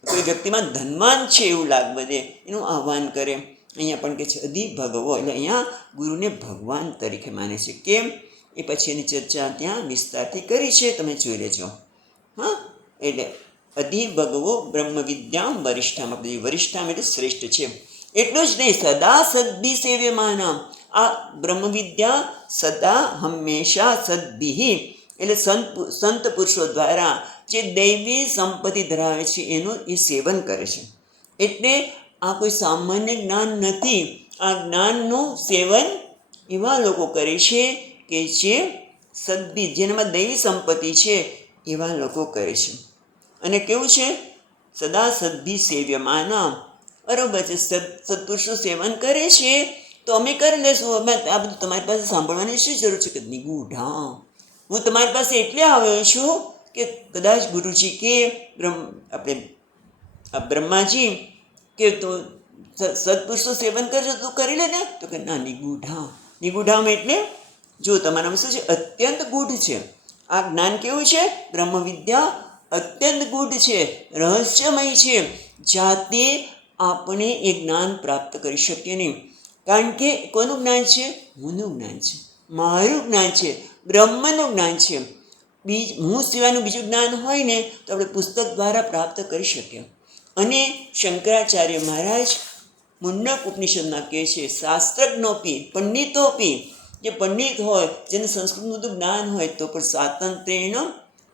કોઈ વ્યક્તિમાં ધનવાન છે એવું લાગ બધે એનું આહ્વાન કરે. અહીંયા પણ કહે છે અધિ ભગવો, એટલે અહીંયા ગુરુને ભગવાન તરીકે માને છે. કેમ? એ પછી એની ચર્ચા ત્યાં વિસ્તારથી કરી છે, તમે જોઈ લેજો. એટલે અધિ ભગવો બ્રહ્મ વિદ્યામ વરિષ્ઠામ, વરિષ્ઠામ એટલે શ્રેષ્ઠ છે. એટલું જ નહીં, સદા સદ્ભિ સેવ્યમાનમ, આ બ્રહ્મ વિદ્યા સદા હંમેશા સદ્ભિ એટલે સંત પુરુષો દ્વારા જે દૈવી સંપત્તિ ધરાવે છે એનું એ સેવન કરે છે. એટલે આ કોઈ સામાન્ય જ્ઞાન નથી. આ જ્ઞાનનું સેવન એવા લોકો કરે છે કે જે સદ્ભિ, જેનામાં દૈવી સંપત્તિ છે એવા લોકો કરે છે. અને કેવું છે? સદા સદ્ભિ સેવ્યમાન, બરાબર છે. સત્પુરુષનું સેવન કરે છે તો અમે કરી લેશું. અમે આ બધું તમારી પાસે સાંભળવાની શું જરૂર છે? કે નિગૂઢા, હું તમારી પાસે એટલે આવ્યો છું કે કદાચ ગુરુજી કે આપણે બ્રહ્માજી કે તો સત્પુરુષનું સેવન કરજો તું કરી લે ને. તો કે ના, નિગૂઢામાં એટલે જો તમારામાં શું છે? અત્યંત ગૂઢ છે. આ જ્ઞાન કેવું છે? બ્રહ્મ વિદ્યા અત્યંત ગૂઢ છે, રહસ્યમય છે. જાતે આપણે એ જ્ઞાન પ્રાપ્ત કરી શકીએ નહીં. કારણ કે કોનું જ્ઞાન છે? હુંનું જ્ઞાન છે, મારું જ્ઞાન છે, બ્રહ્મનું જ્ઞાન છે. હું સિવાયનું બીજું જ્ઞાન હોય ને તો આપણે પુસ્તક દ્વારા પ્રાપ્ત કરી શકીએ. અને શંકરાચાર્ય મહારાજ મુંડક ઉપનિષદમાં કહે છે શાસ્ત્રજ્ઞોપી પંડિતોપી, જે પંડિત હોય, જેને સંસ્કૃતનું બધું જ્ઞાન હોય તો પણ સ્વાતંત્ર્યેણ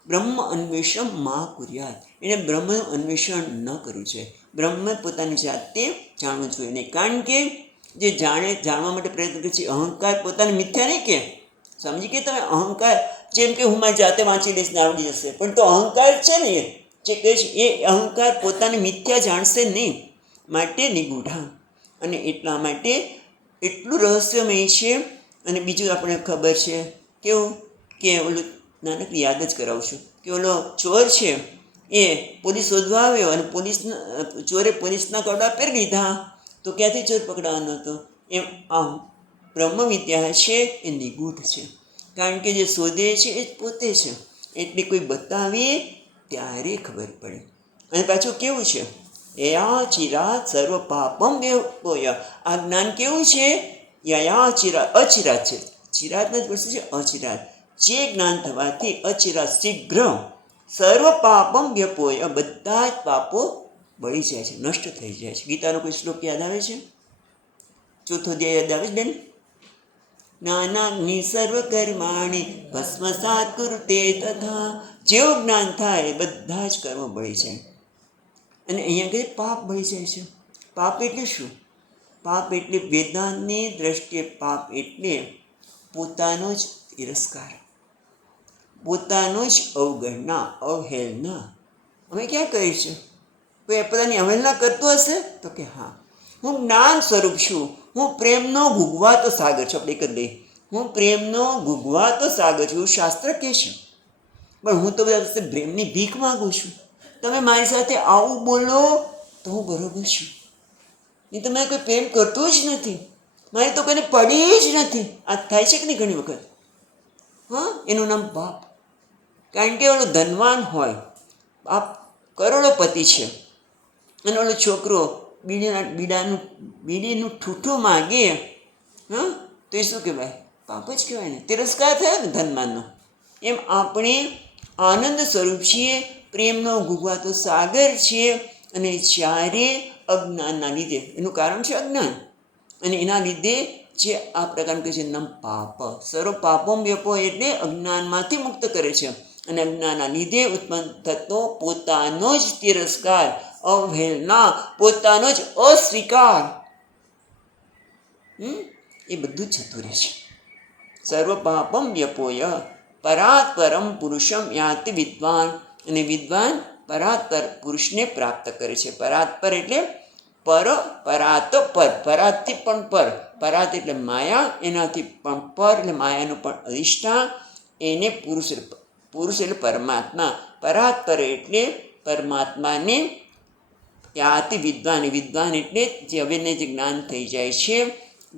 બ્રહ્મ અન્વેષણ મા કુર્યાત, એને બ્રહ્મનું અન્વેષણ ન કરવું જોઈએ. બ્રહ્મ પોતાની જાતે જાણવું જોઈએ નહીં. કારણ કે જે જાણવા માટે પ્રયત્ન કરે છે અહંકાર પોતાને મિથ્યા નહીં કે સમજી કે તમે અહંકાર, જેમ કે હું મારી જાતે વાંચી લઈશ ને આવડી જશે, પણ તો અહંકાર છે ને જે કહે છે એ અહંકાર પોતાની મિથ્યા જાણશે નહીં. માટે નિગૂઢા, અને એટલા માટે એટલું રહસ્યમય છે. અને બીજું આપણે ખબર છે કેવું કે ઓલું નાનકડી યાદ જ કરાવું છું કે ઓલો ચોર છે એ પોલીસ શોધવા આવ્યો અને ચોરે પોલીસના કપડાં પહેરી લીધા તો ક્યાંથી ચોર પકડાવાનો હતો. એમ આમ બ્રહ્મ વિદ્યા છે એ નિગૂઢ છે, કારણ કે જે શોધે છે એ જ પોતે છે, એટલે કોઈ બતાવે ત્યારે ખબર પડે. અને પાછું કેવું છે, યયા ચિરાત સર્વ પાપમ વ્યપોય. આ જ્ઞાન કેવું છે, યયા ચિરાત, અચિરાત છે, ચિરાતના જ વસ્તુ છે અચિરાત. જે જ્ઞાન થવાથી અચિરાત શીઘ્ર સર્વ પાપમ વ્યપોય, બધા જ પાપો બળી જાય છે, નષ્ટ થઈ જાય છે. ગીતાનો કોઈ શ્લોક યાદ આવે છે? ચોથો અધ્યાય યાદ આવે છે બેન? જ્ઞાનાગ્નિ સર્વ કર્માણી ભસ્મસાત કુરુતે તથા. જેવું જ્ઞાન થાય બધા જ કર્મો બળી જાય. અને અહીંયા કહે પાપ બળી જાય છે. પાપ એટલે શું? પાપ એટલે વેદાંતની દ્રષ્ટિએ પાપ એટલે પોતાનો જ તિરસ્કાર, પોતાનો જ અવગણના, અવહેલના. અમે ક્યાં કહીશું? કોઈ પોતાની અવહેલના કરતો હશે તો કે હા, હું જ્ઞાન સ્વરૂપ છું, હું પ્રેમનો ભૂગવાતો સાગર છું. આપણે એક જ દઈએ, હું પ્રેમનો ભૂગવાતો સાગર છું, શાસ્ત્ર કહે છે. પણ હું તો બધા પ્રેમની ભીખ માગું છું. તમે મારી સાથે આવું બોલો તો હું બરોબર છું, નહીં તો મેં કોઈ પ્રેમ કરતું જ નથી, મારી તો કોઈને પડી જ નથી. આ થાય છે કે નહીં ઘણી વખત? હા, એનું નામ પાપ. કારણ કે ઓલો ધનવાન હોય, બાપ કરોડોપતિ છે, અને ઓલો છોકરો બીડીનું ઠૂઠું માગે, હા, તો એ શું કહેવાય? પાપ જ કહેવાય ને, તિરસ્કાર થયો ને ધનવાનનો. એમ આપણે આનંદ સ્વરૂપ છીએ, પ્રેમનો ભૂગવાતો સાગર છીએ, અને જ્યારે અજ્ઞાનના લીધે, એનું કારણ છે અજ્ઞાન, અને એના લીધે જે આ પ્રકારનું કહે છે નામ પાપ. સર્વ પાપોમ વ્યપો એટલે અજ્ઞાનમાંથી મુક્ત કરે છે. અને અજ્ઞાનના લીધે ઉત્પન્ન થતો પોતાનો જ તિરસ્કાર, અવહેલના, પોતાનો જ અસ્વીકાર, એ બધું જ જતું રહે છે. સર્વ પાપમ વ્યપોય પરાત પરમ પુરુષમ યાતિ વિદ્વાન. અને વિદ્વાન પરાત્પર પુરુષને પ્રાપ્ત કરે છે. પરાત્પર એટલે પર, પરાત પર, પરાતથી પણ પર, પરાત એટલે માયા, એનાથી પણ પર એટલે માયાનું પણ અધિષ્ઠાન, એને પુરુષ એટલે પરમાત્મા. પરાત્પર એટલે પરમાત્માને યાતિ વિદ્વાન. વિદ્વાન એટલે જે હવેને જે જ્ઞાન થઈ જાય છે,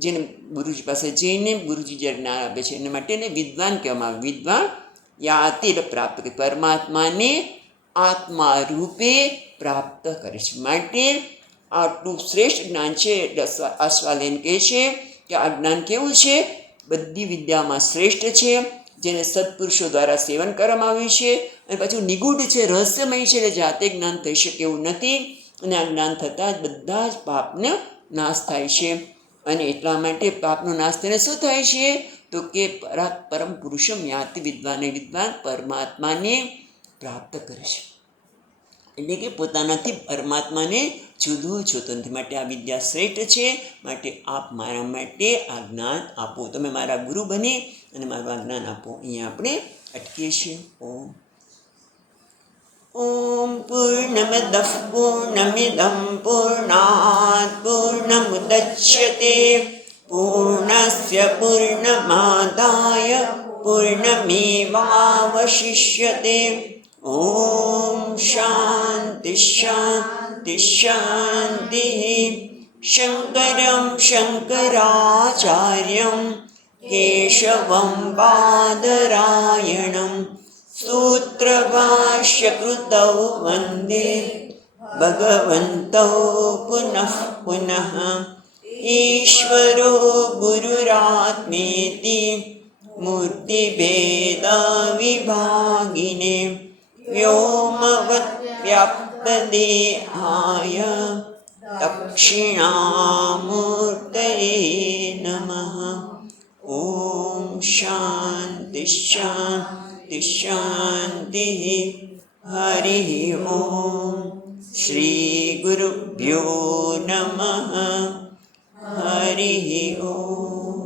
જેને ગુરુજી પાસે જઈને ગુરુજી જે જ્ઞાન આપે છે, એના માટે એને વિદ્વાન કહેવામાં આવે. વિદ્વાન યાતિ એટલે પ્રાપ્ત કરે, પરમાત્માને આત્મા રૂપે પ્રાપ્ત કરે છે. માટે આટલું શ્રેષ્ઠ જ્ઞાન છે. એટલે આસ્વાદન કહે છે કે આ જ્ઞાન કેવું છે? બધી વિદ્યામાં શ્રેષ્ઠ છે, જેને સત્પુરુષો દ્વારા સેવન કરવામાં આવ્યું છે, અને પાછું નિગૂઢ છે, રહસ્યમય છે, એટલે જાતે જ્ઞાન થઈ શકે એવું નથી. અને આ જ્ઞાન થતાં જ બધા જ પાપને નાશ થાય છે. અને એટલા માટે પાપનો નાશ થઈને શું થાય છે? તો કે પરમ પુરુષમ યાતિ વિદ્વાન. વિદ્વાન પરમાત્માને પ્રાપ્ત કરે છે, એટલે કે પોતાનાથી પરમાત્માને જુદું જોતું નથી. માટે આ વિદ્યા શ્રેષ્ઠ છે. માટે આપ મારા માટે આ જ્ઞાન આપો, તમે મારા ગુરુ બની અને મારું આ જ્ઞાન આપો. અહીંયા આપણે અટકીએ છીએ. ઓમ પૂર્ણમદ પૂર્ણમિદં પૂર્ણાત પૂર્ણમુદચ્યતે પૂર્ણસ્ય પૂર્ણમાદાય પૂર્ણમેવાવશિષ્યતે. ઓમ શાંતિ શાંતિ શાંતિ. શંકરં શંકરાચાર્યં કેશવં બાદરાયણં સૂત્રભાષ્યકૃતૌ વંદે ભગવन्तौ પુનઃ પુનઃ. ઈશ્વરો ગુરુરાત્મેતિ મૂર્તિભેદવિભાગિને વ્યોમવદ્વ્યાપ્તદેહાય દક્ષિણામૂર્તયે નમઃ. ઓમ શાંતિ શાંતિ શાંતિ. હરિ ઓમ. શ્રી ગુરુભ્યો નમઃ. હરિ ઓમ.